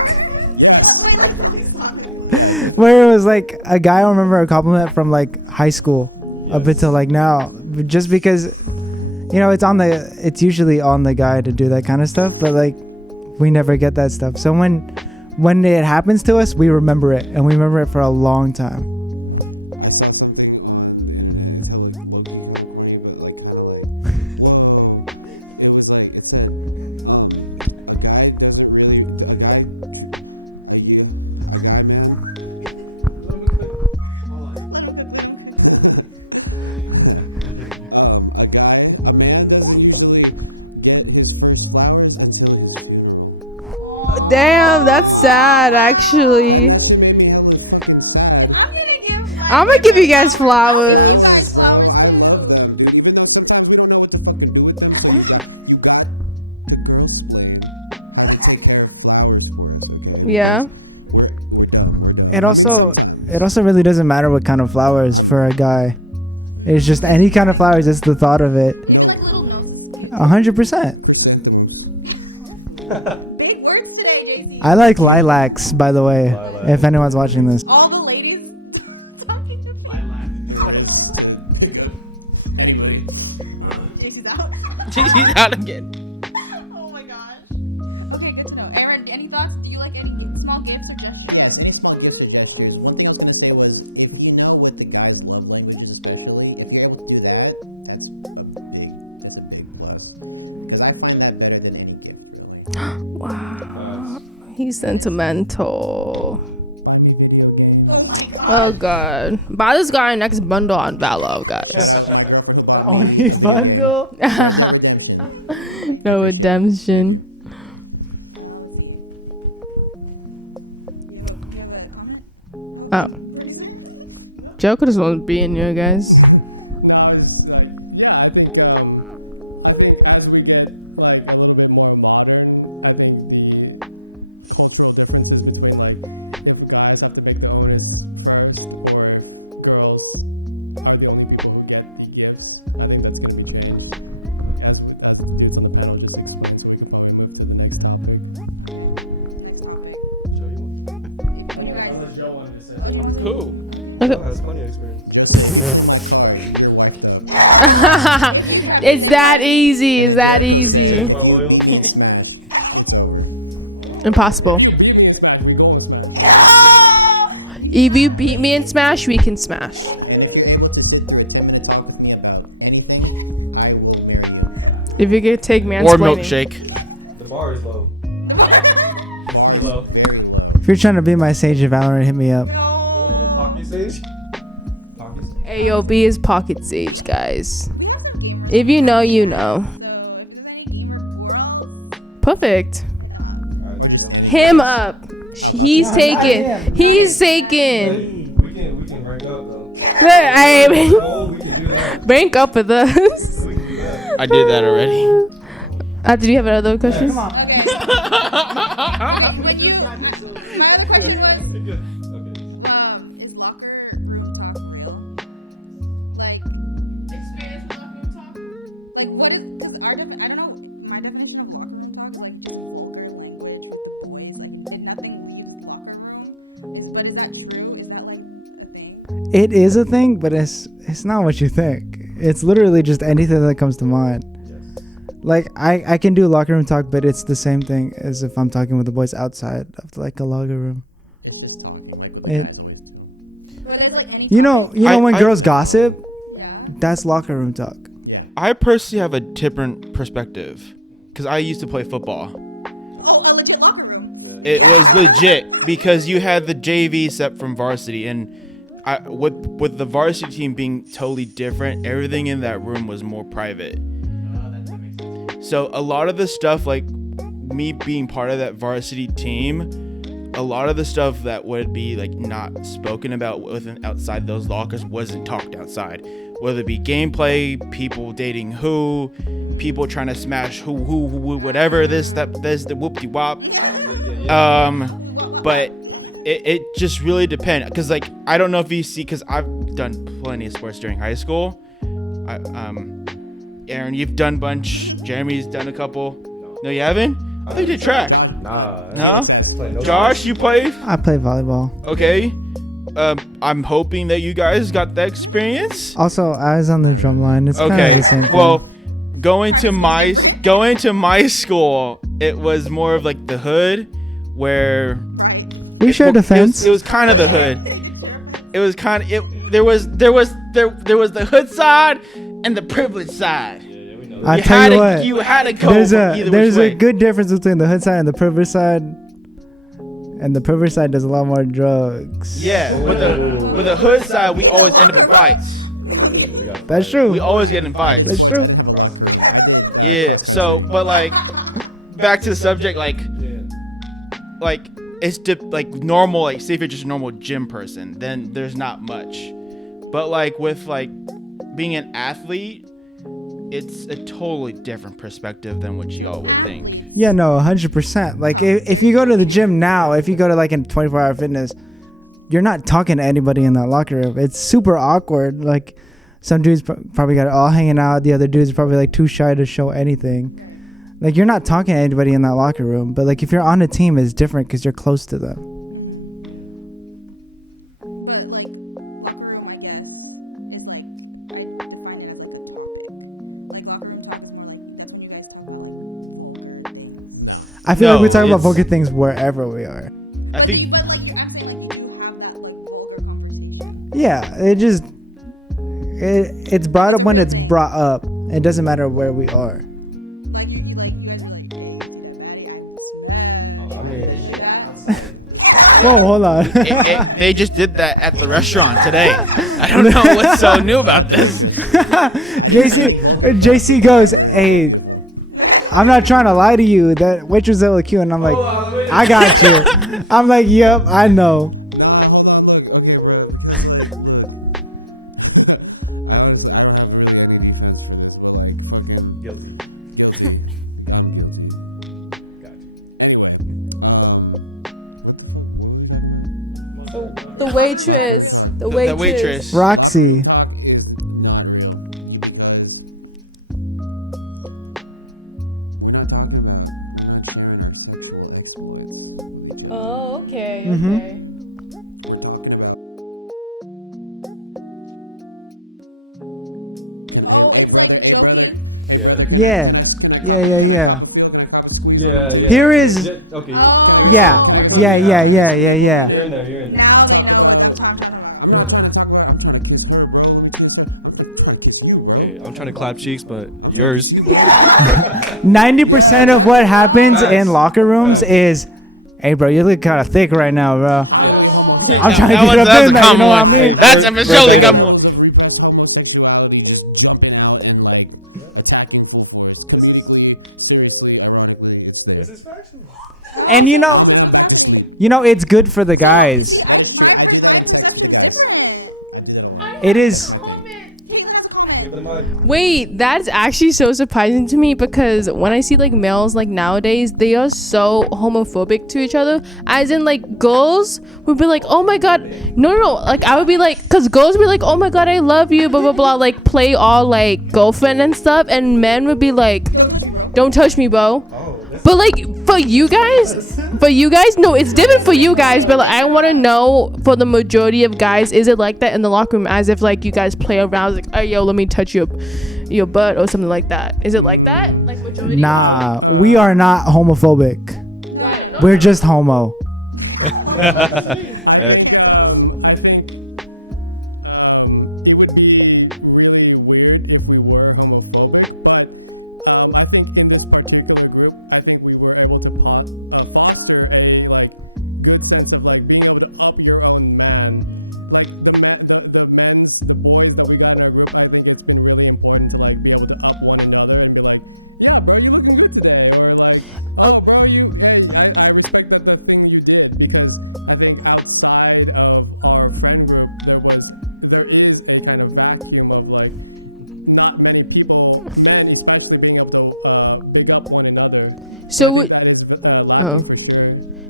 where it was like a guy, I remember a compliment from like high school up until like now, just because it's usually on the guy to do that kind of stuff, but like we never get that stuff. So when it happens to us, we remember it, and we remember it for a long time. Damn, that's sad, actually. I'm gonna give you guys flowers. You guys flowers too. Yeah. It also really doesn't matter what kind of flowers for a guy. It's just any kind of flowers. It's the thought of it. Maybe like little notes. 100%. Big words today, JC. I like lilacs, by the way. Lilacs. If anyone's watching this. All the ladies talking to me. JC's out. She's out again. Oh my gosh. Okay, good to know. Aaron, any thoughts? Do you like any small gifts or gestures? Wow. He's sentimental. Oh god. Buy this guy next bundle on Valo, guys. Only bundle? No redemption. Oh. Joe could just want to be in here, guys. Okay. Has plenty of experience. It's that easy. It's that easy. Impossible. If you beat me in Smash, we can smash. If you could take mansplaining. Or milkshake. The bar is low. It's too low. If you're trying to be my Sage of Valorant, hit me up. Pocket sage. Pocket sage. AOB is Pocket Sage, guys. If you know, you know. Perfect. Him up. He's taken. He's taken. We can rank up though. I Oh, we can do that. rank up with us. We can do that. I did that already. Did you have another question? Come on. When you, another question is locker room talk real? Like, experience with locker room talk? Like, what is, because I don't know, my definition of locker room talk is like vulgar language with boys, like nothing cute locker room. But is that true? Is that like a thing? It is a thing, but it's not what you think. It's literally just anything that comes to mind. Like I can do locker room talk, but it's the same thing as if I'm talking with the boys outside of like a locker room. It, you know when girls gossip, that's locker room talk. I personally have a different perspective because I used to play football. Oh, a legit locker room. It was legit because you had the JV set from varsity, and with the varsity team being totally different, everything in that room was more private. So a lot of the stuff, like me being part of that varsity team, a lot of the stuff that would be like not spoken about within outside those lockers wasn't talked outside. Whether it be gameplay, people dating who, people trying to smash who, whatever, this, the whoop-de-wop. But it just really depends. Because, like, I don't know if you see, because I've done plenty of sports during high school. Aaron, you've done a bunch. Jeremy's done a couple. No, you haven't? I think you did track. Nah. No? Josh, you play? I play volleyball. Okay. I'm hoping that you guys got that experience. Also, I was on the drum line. It's kind of Okay. the same thing. Well, going to my school, it was more of like the hood, where we shared a fence. It was kind of the hood. It was kind of there was the hood side and the privileged side. I tell you what, you had to go there's either a good difference between the hood side and the privileged side. And the privileged side does a lot more drugs. Yeah, with the hood side, we always end up in fights. That's true. We always get in fights. That's true. Yeah. So, but like, back to the subject, like it's like normal. Like, say if you're just a normal gym person, then there's not much. But like with like being an athlete, it's a totally different perspective than what y'all would think. Yeah, no, 100%. Like, if you go to the gym now, if you go to like in 24-hour fitness, you're not talking to anybody in that locker room. It's super awkward. Like, some dudes probably got it all hanging out. The other dudes are probably like too shy to show anything. Like, you're not talking to anybody in that locker room. But like, if you're on a team, it's different because you're close to them. I feel like we talk about vulgar things wherever we are. I think. But like you're acting like you do have that like vulgar conversation. Yeah, it's brought up when it's brought up. It doesn't matter where we are. Like you guys like Whoa, hold on. They just did that at the restaurant today. I don't know what's so new about this. JC goes, hey, I'm not trying to lie to you. That waitress that was cute, and I'm like, I got you. I'm like, yep, I know. Guilty. The waitress. The waitress. Roxy. Oh, okay. Mhm. Okay. Yeah. Yeah. Yeah. Here is. Okay. Yeah. You're in there. Now we know what I'm talking about. Hey, I'm trying to clap cheeks, but yours. 90% of what happens in locker rooms is, hey, bro, you look kind of thick right now, bro. I'm trying to get up in there, you know what I mean? That's a surely common one. This is factual. And you know, it's good for the guys. It is. Wait, that's actually so surprising to me because when I see like males like nowadays, they are so homophobic to each other. As in like girls would be like, oh my god, no. Like I would be like, cause girls would be like, oh my god, I love you, blah blah blah, like play all like girlfriend and stuff, and men would be like, don't touch me, bro. But like for you guys, no, it's different for you guys. But like, I want to know for the majority of guys, is it like that in the locker room? As if like you guys play around, like, oh yo, let me touch your butt or something like that. Is it like that? Like majority? Nah, we are not homophobic. Right. We're just homo.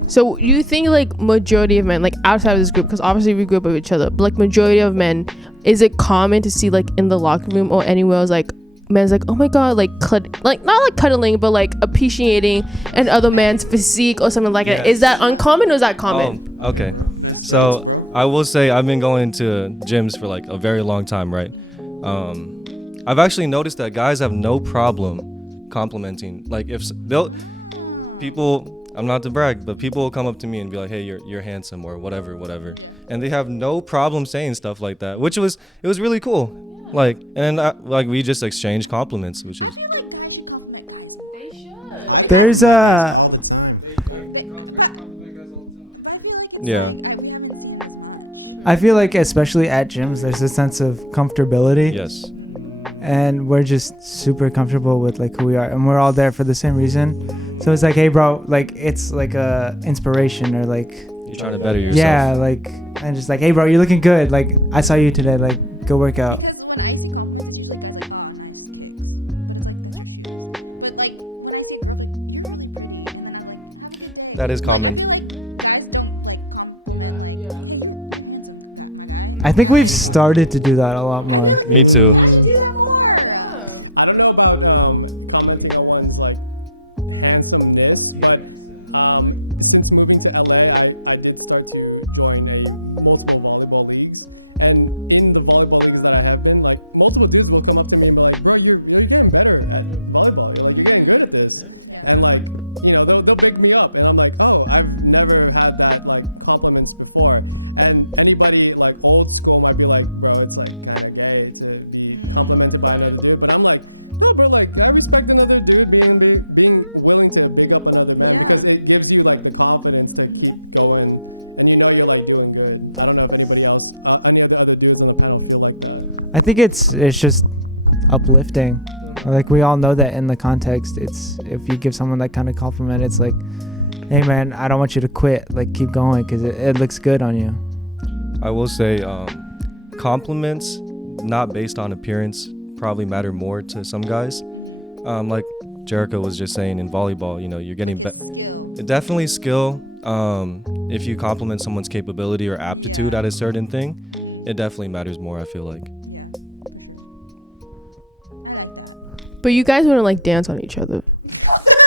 So you think like majority of men, like outside of this group, because obviously we grew up with each other, but like majority of men, is it common to see like in the locker room or anywhere else like men's like, oh my god, like like not like cuddling, but like appreciating another man's physique or something like that? Is that uncommon or is that common? Okay. So I will say I've been going to gyms for like a very long time, right? I've actually noticed that guys have no problem complimenting. Like if people, I'm not to brag, but people will come up to me and be like, hey, you're handsome or whatever. And they have no problem saying stuff like that, it was really cool. Like, and like we just exchange compliments, which is. There's a. Yeah. I feel like especially at gyms, there's a sense of comfortability. Yes. And we're just super comfortable with like who we are, and we're all there for the same reason. So it's like, hey, bro, like it's like a inspiration or like. You're trying to better yourself. Yeah, like, and just like, hey, bro, you're looking good. Like I saw you today. Like go work out. That is common. I think we've started to do that a lot more. Me too. I don't know about commenting on one's like some myths, but since moving to LA, I did start to join multiple volleyball leagues, and in the volleyball leagues that I have been, like multiple people come up to me and be like, "Bro, you're getting better at just volleyball. You're getting good at this," and like they'll bring me up, and I'm like, "Oh, I've never had that like compliments before." And anybody like old school might be like, bro, it's like kind of gay to be complimented by him, but I'm like, bro, like I respect another dude being willing to big up another dude because it gives you like the confidence to keep going, and you're like doing good. I don't know if anybody else, any of the other dudes don't feel like that. I think it's just uplifting. Like we all know that in the context, it's if you give someone that kind of compliment, it's like, hey man, I don't want you to quit. Like keep going because it looks good on you. I will say compliments not based on appearance probably matter more to some guys. Like Jericho was just saying in volleyball, you're getting definitely skill. If you compliment someone's capability or aptitude at a certain thing, it definitely matters more, I feel like. But you guys wouldn't like dance on each other.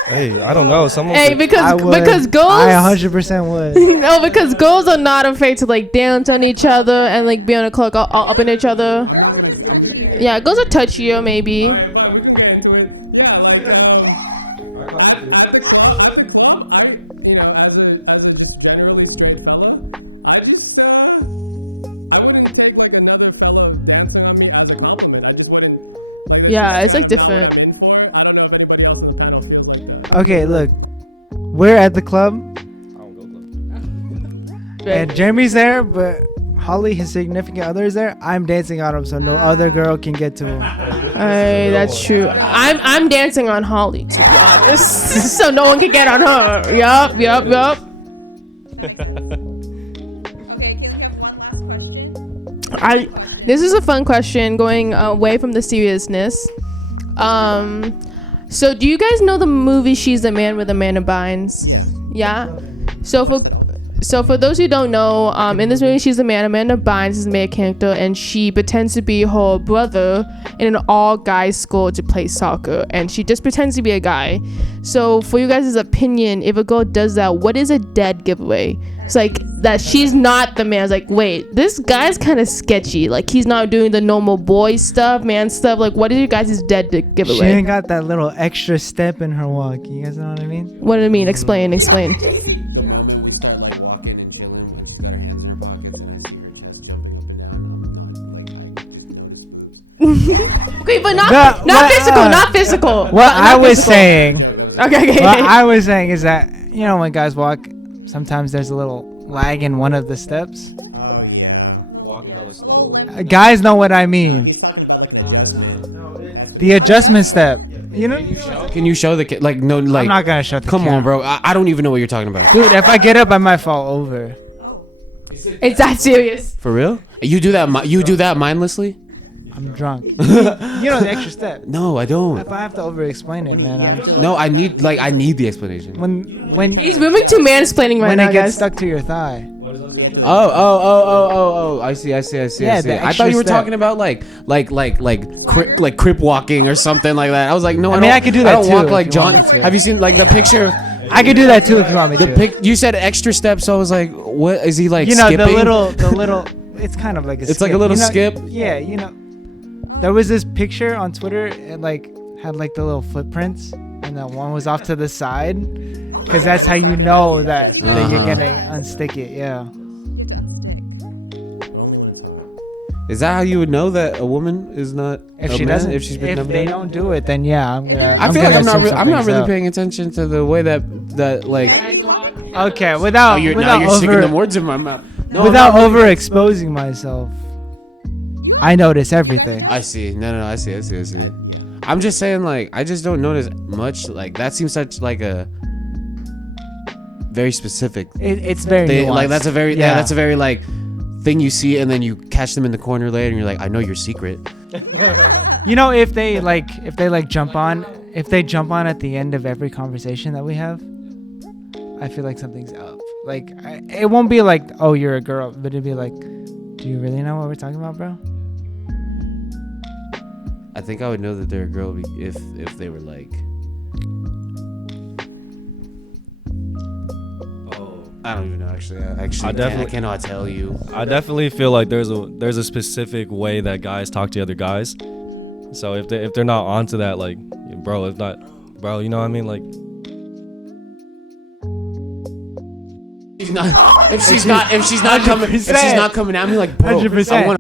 Hey, I don't know. Someone. Hey, because girls. I 100% would. No, because girls are not afraid to like dance on each other and like be on a clock all up in each other. Yeah, girls are touchier maybe. the club, as a generally straight fella, I just feel I wouldn't take like another fellow because I don't mean as a compliment. I just wouldn't. Yeah, it's like different. I don't know if anybody else in general feels like that. Okay, look, we're at the club, I don't go club. and Jeremy's there, but Holly, his significant other, is there. I'm dancing on him, so no other girl can get to him. Hey, that's true. I'm dancing on Holly, to be honest, so no one can get on her. Yup. Okay, can we have one last question? This is a fun question, going away from the seriousness. So do you guys know the movie She's the Man with Amanda Bynes? Yeah. So for those who don't know, in this movie, She's the Man, Amanda Bynes is the main character, and she pretends to be her brother in an all-guys school to play soccer, and she just pretends to be a guy. So for you guys' opinion, if a girl does that, what is a dead giveaway? It's like that she's not the man. It's like, wait, this guy's kind of sketchy. Like, he's not doing the normal boy stuff, man stuff. Like, what is you guys' dead giveaway? She ain't got that little extra step in her walk. You guys know what I mean? What do I mean? Explain. So now when we start like walking and chilling, when she's got her hands in her pockets and I see her chest get a little bit down, like Okay, but No, not physical. What Not I was physical. saying, Okay. what I was saying is that, you know, when guys walk, sometimes there's a little lag in one of the steps. oh yeah. You walking hella slow. Guys know what I mean. The adjustment step. You know? Can you show the kid? Like, no, like. I'm not gonna shut the Come camera. on, bro. I don't even know what you're talking about. Dude, if I get up, I might fall over. It's that serious. For real? You do that? You do that mindlessly? I'm drunk. You know the extra step. No, I don't. If I have to over-explain it, man, No, I need the explanation. when He's moving to mansplaining right when now, it gets guys. stuck to your thigh. Oh. I see. Yeah, I the thought you were extra talking about like crip walking or something like that. I was like, no, I mean, I could do that I don't too walk if like you John. want me to. Have you seen like the picture? I could do that too if you want me to. You said extra steps, so I was like, what is he like? You know, skipping? the little. It's kind of like a. It's skip. like a little You know- skip? Yeah, you know. There was this picture on Twitter. It like had like the little footprints, and then one was off to the side, because that's how you know that you're gonna unstick it. Yeah. Is that how you would know that a woman is not? If a she man, doesn't, if she's been if never they done it? don't do it, then yeah, I'm gonna. I feel like I'm not. assume I'm not something's really up. paying attention to the way that like. Okay, without Now without you're sticking over the words in my mouth. No, without I'm not really- overexposing myself. I notice everything. I see. No. I see. I'm just saying, like, I just don't notice much. Like, that seems such like a very specific It's very thing. Like, nuanced. that's a very yeah. that's a very like thing you see, and then you catch them in the corner later, and you're like, I know your secret. You know, if they jump on at the end of every conversation that we have, I feel like something's up. Like, it won't be like, oh, you're a girl, but it'd be like, do you really know what we're talking about, bro? I think I would know that they're a girl if they were like. I don't even know. Actually, I cannot tell you. I definitely feel like there's a specific way that guys talk to other guys. So if they're not onto that, like, bro, if not, bro, you know what I mean, like. If she's not coming at me like, bro, 100%. I wanna,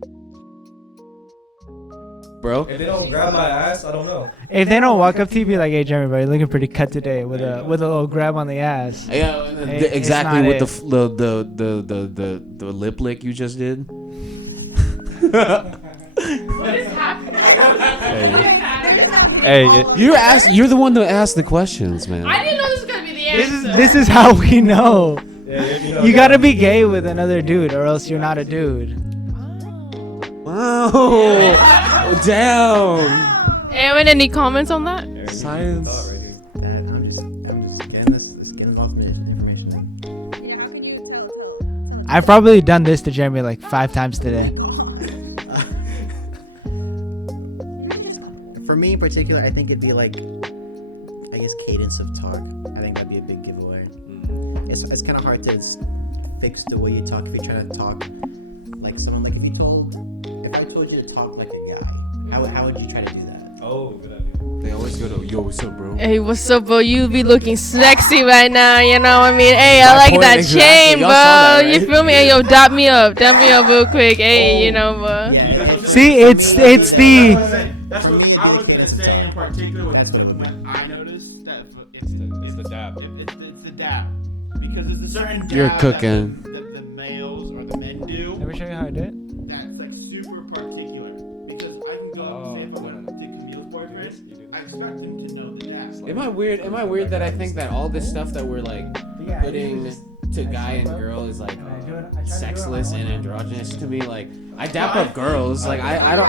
bro. If they don't grab my ass, I don't know. If they don't walk up to you, be like, hey, Jeremy, bro, you're looking pretty cut today with a little grab on the ass. Yeah, It's exactly not with it. the lip lick you just did. What is happening? Hey, You're the one that asked the questions, man. I didn't know this was gonna be the answer. This is how we know. You gotta be gay with another dude, or else you're not a dude. Wow. Damn. Aaron, any comments on that? Science. I'm just getting lots of information. I've probably done this to Jeremy like 5 times today. For me in particular, I think it'd be like, I guess, cadence of talk. I think that'd be a big giveaway. It's kind of hard to fix the way you talk if you're trying to talk like someone. Like if I told you to talk like a guy, how would you try to do that? Oh, good idea. They always go to, yo, what's up, bro? Hey, what's up, bro? You be looking sexy right now, you know what I mean? Hey, I My like point, that exactly. chain, Y'all bro. saw that, You right? feel me? Hey, yo, dap me up real quick. Hey, you know, bro. See, it's the. That's what I was gonna say in particular. When I noticed that it's the dab. It's the dab because there's a certain dab You're cooking. that the males or the men do. Let me show you how I do it. That's like super particular because I can go say if I'm gonna take Camille's boyfriend, I expect him to know the dab. Am I weird that I think that all this stuff that we're like putting to guy and girl is like sexless and androgynous to me? Like, I dap up girls. Like, I don't.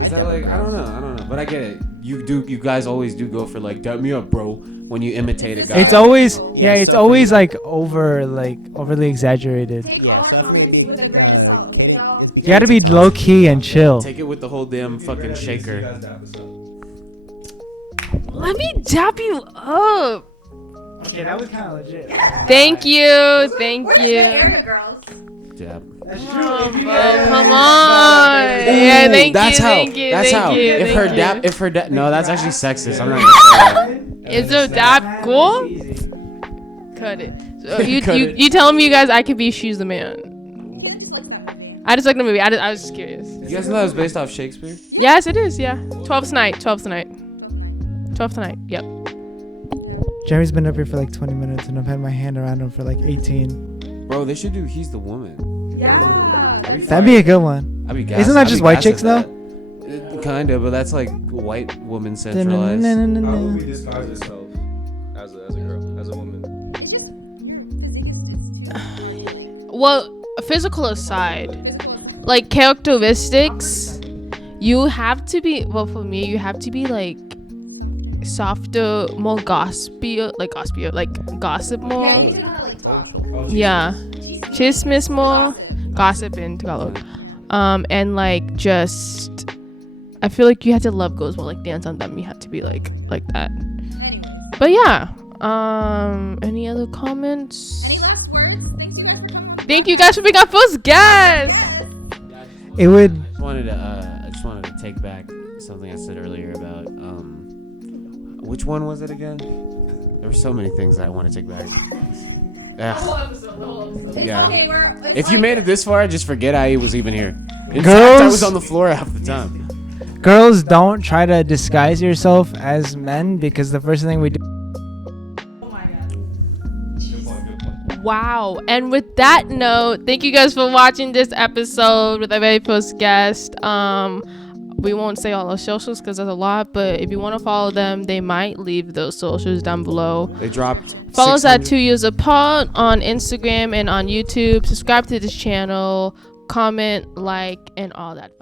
Is that like, I don't know, but I get it. You guys always do go for like, dap me up, bro, when you imitate a guy. It's always it's always like overly exaggerated. Yeah, so maybe With a grain of salt. You gotta be low key and chill. Take it with the whole damn fucking shaker. Let me dap you up. Okay, that was kind of legit. Thank you. Where's the area girls? Dab. Come on. Yeah, thank That's you. how. Thank you. That's thank how. you, If thank her you. dap, no, that's actually sexist. I'm not gonna say that. Is a dap cool? Cut it. So Cut it. you telling me you guys I could be She's the Man? I just like the movie. I was just curious. You guys know that was based off Shakespeare? Yes, it is. Yeah. 12th night. 12th night. 12th night. Yep. Jerry's been up here for like 20 minutes and I've had my hand around him for like 18. Bro, they should do He's the Woman. Yeah. That'd be a good one. I'd be Isn't that just white chicks though? Kinda, but that's like white woman centralized. How would we disguise yourself as a girl, as a woman? Well, physical aside, like characteristics, you have to be. Well, for me, you have to be like softer, more gossipier, like gossip Yeah, more. you need to know how to like talk. Yeah, chismis more, gossip in Tagalog. And like just, I feel like you have to love girls more, like dance on them. You have to be like that. But yeah. Any other comments? Any last words? Thanks you guys for coming. Thank you guys for being our first guest. It would. I just wanted to take back something I said earlier about which one was it again? There were so many things that I want to take back. It's Yeah. okay, If you made it this far, just forget I was even here. In fact, Girls- I was on the floor half the time. Girls, don't try to disguise yourself as men because the first thing we do. Wow. And with that note, thank you guys for watching this episode with our very first guest. We won't say all our socials because there's a lot, but if you want to follow them, they might leave those socials down below. They dropped. Follow us at 600 2 Years Apart on Instagram and on YouTube. Subscribe to this channel, comment, like, and all that.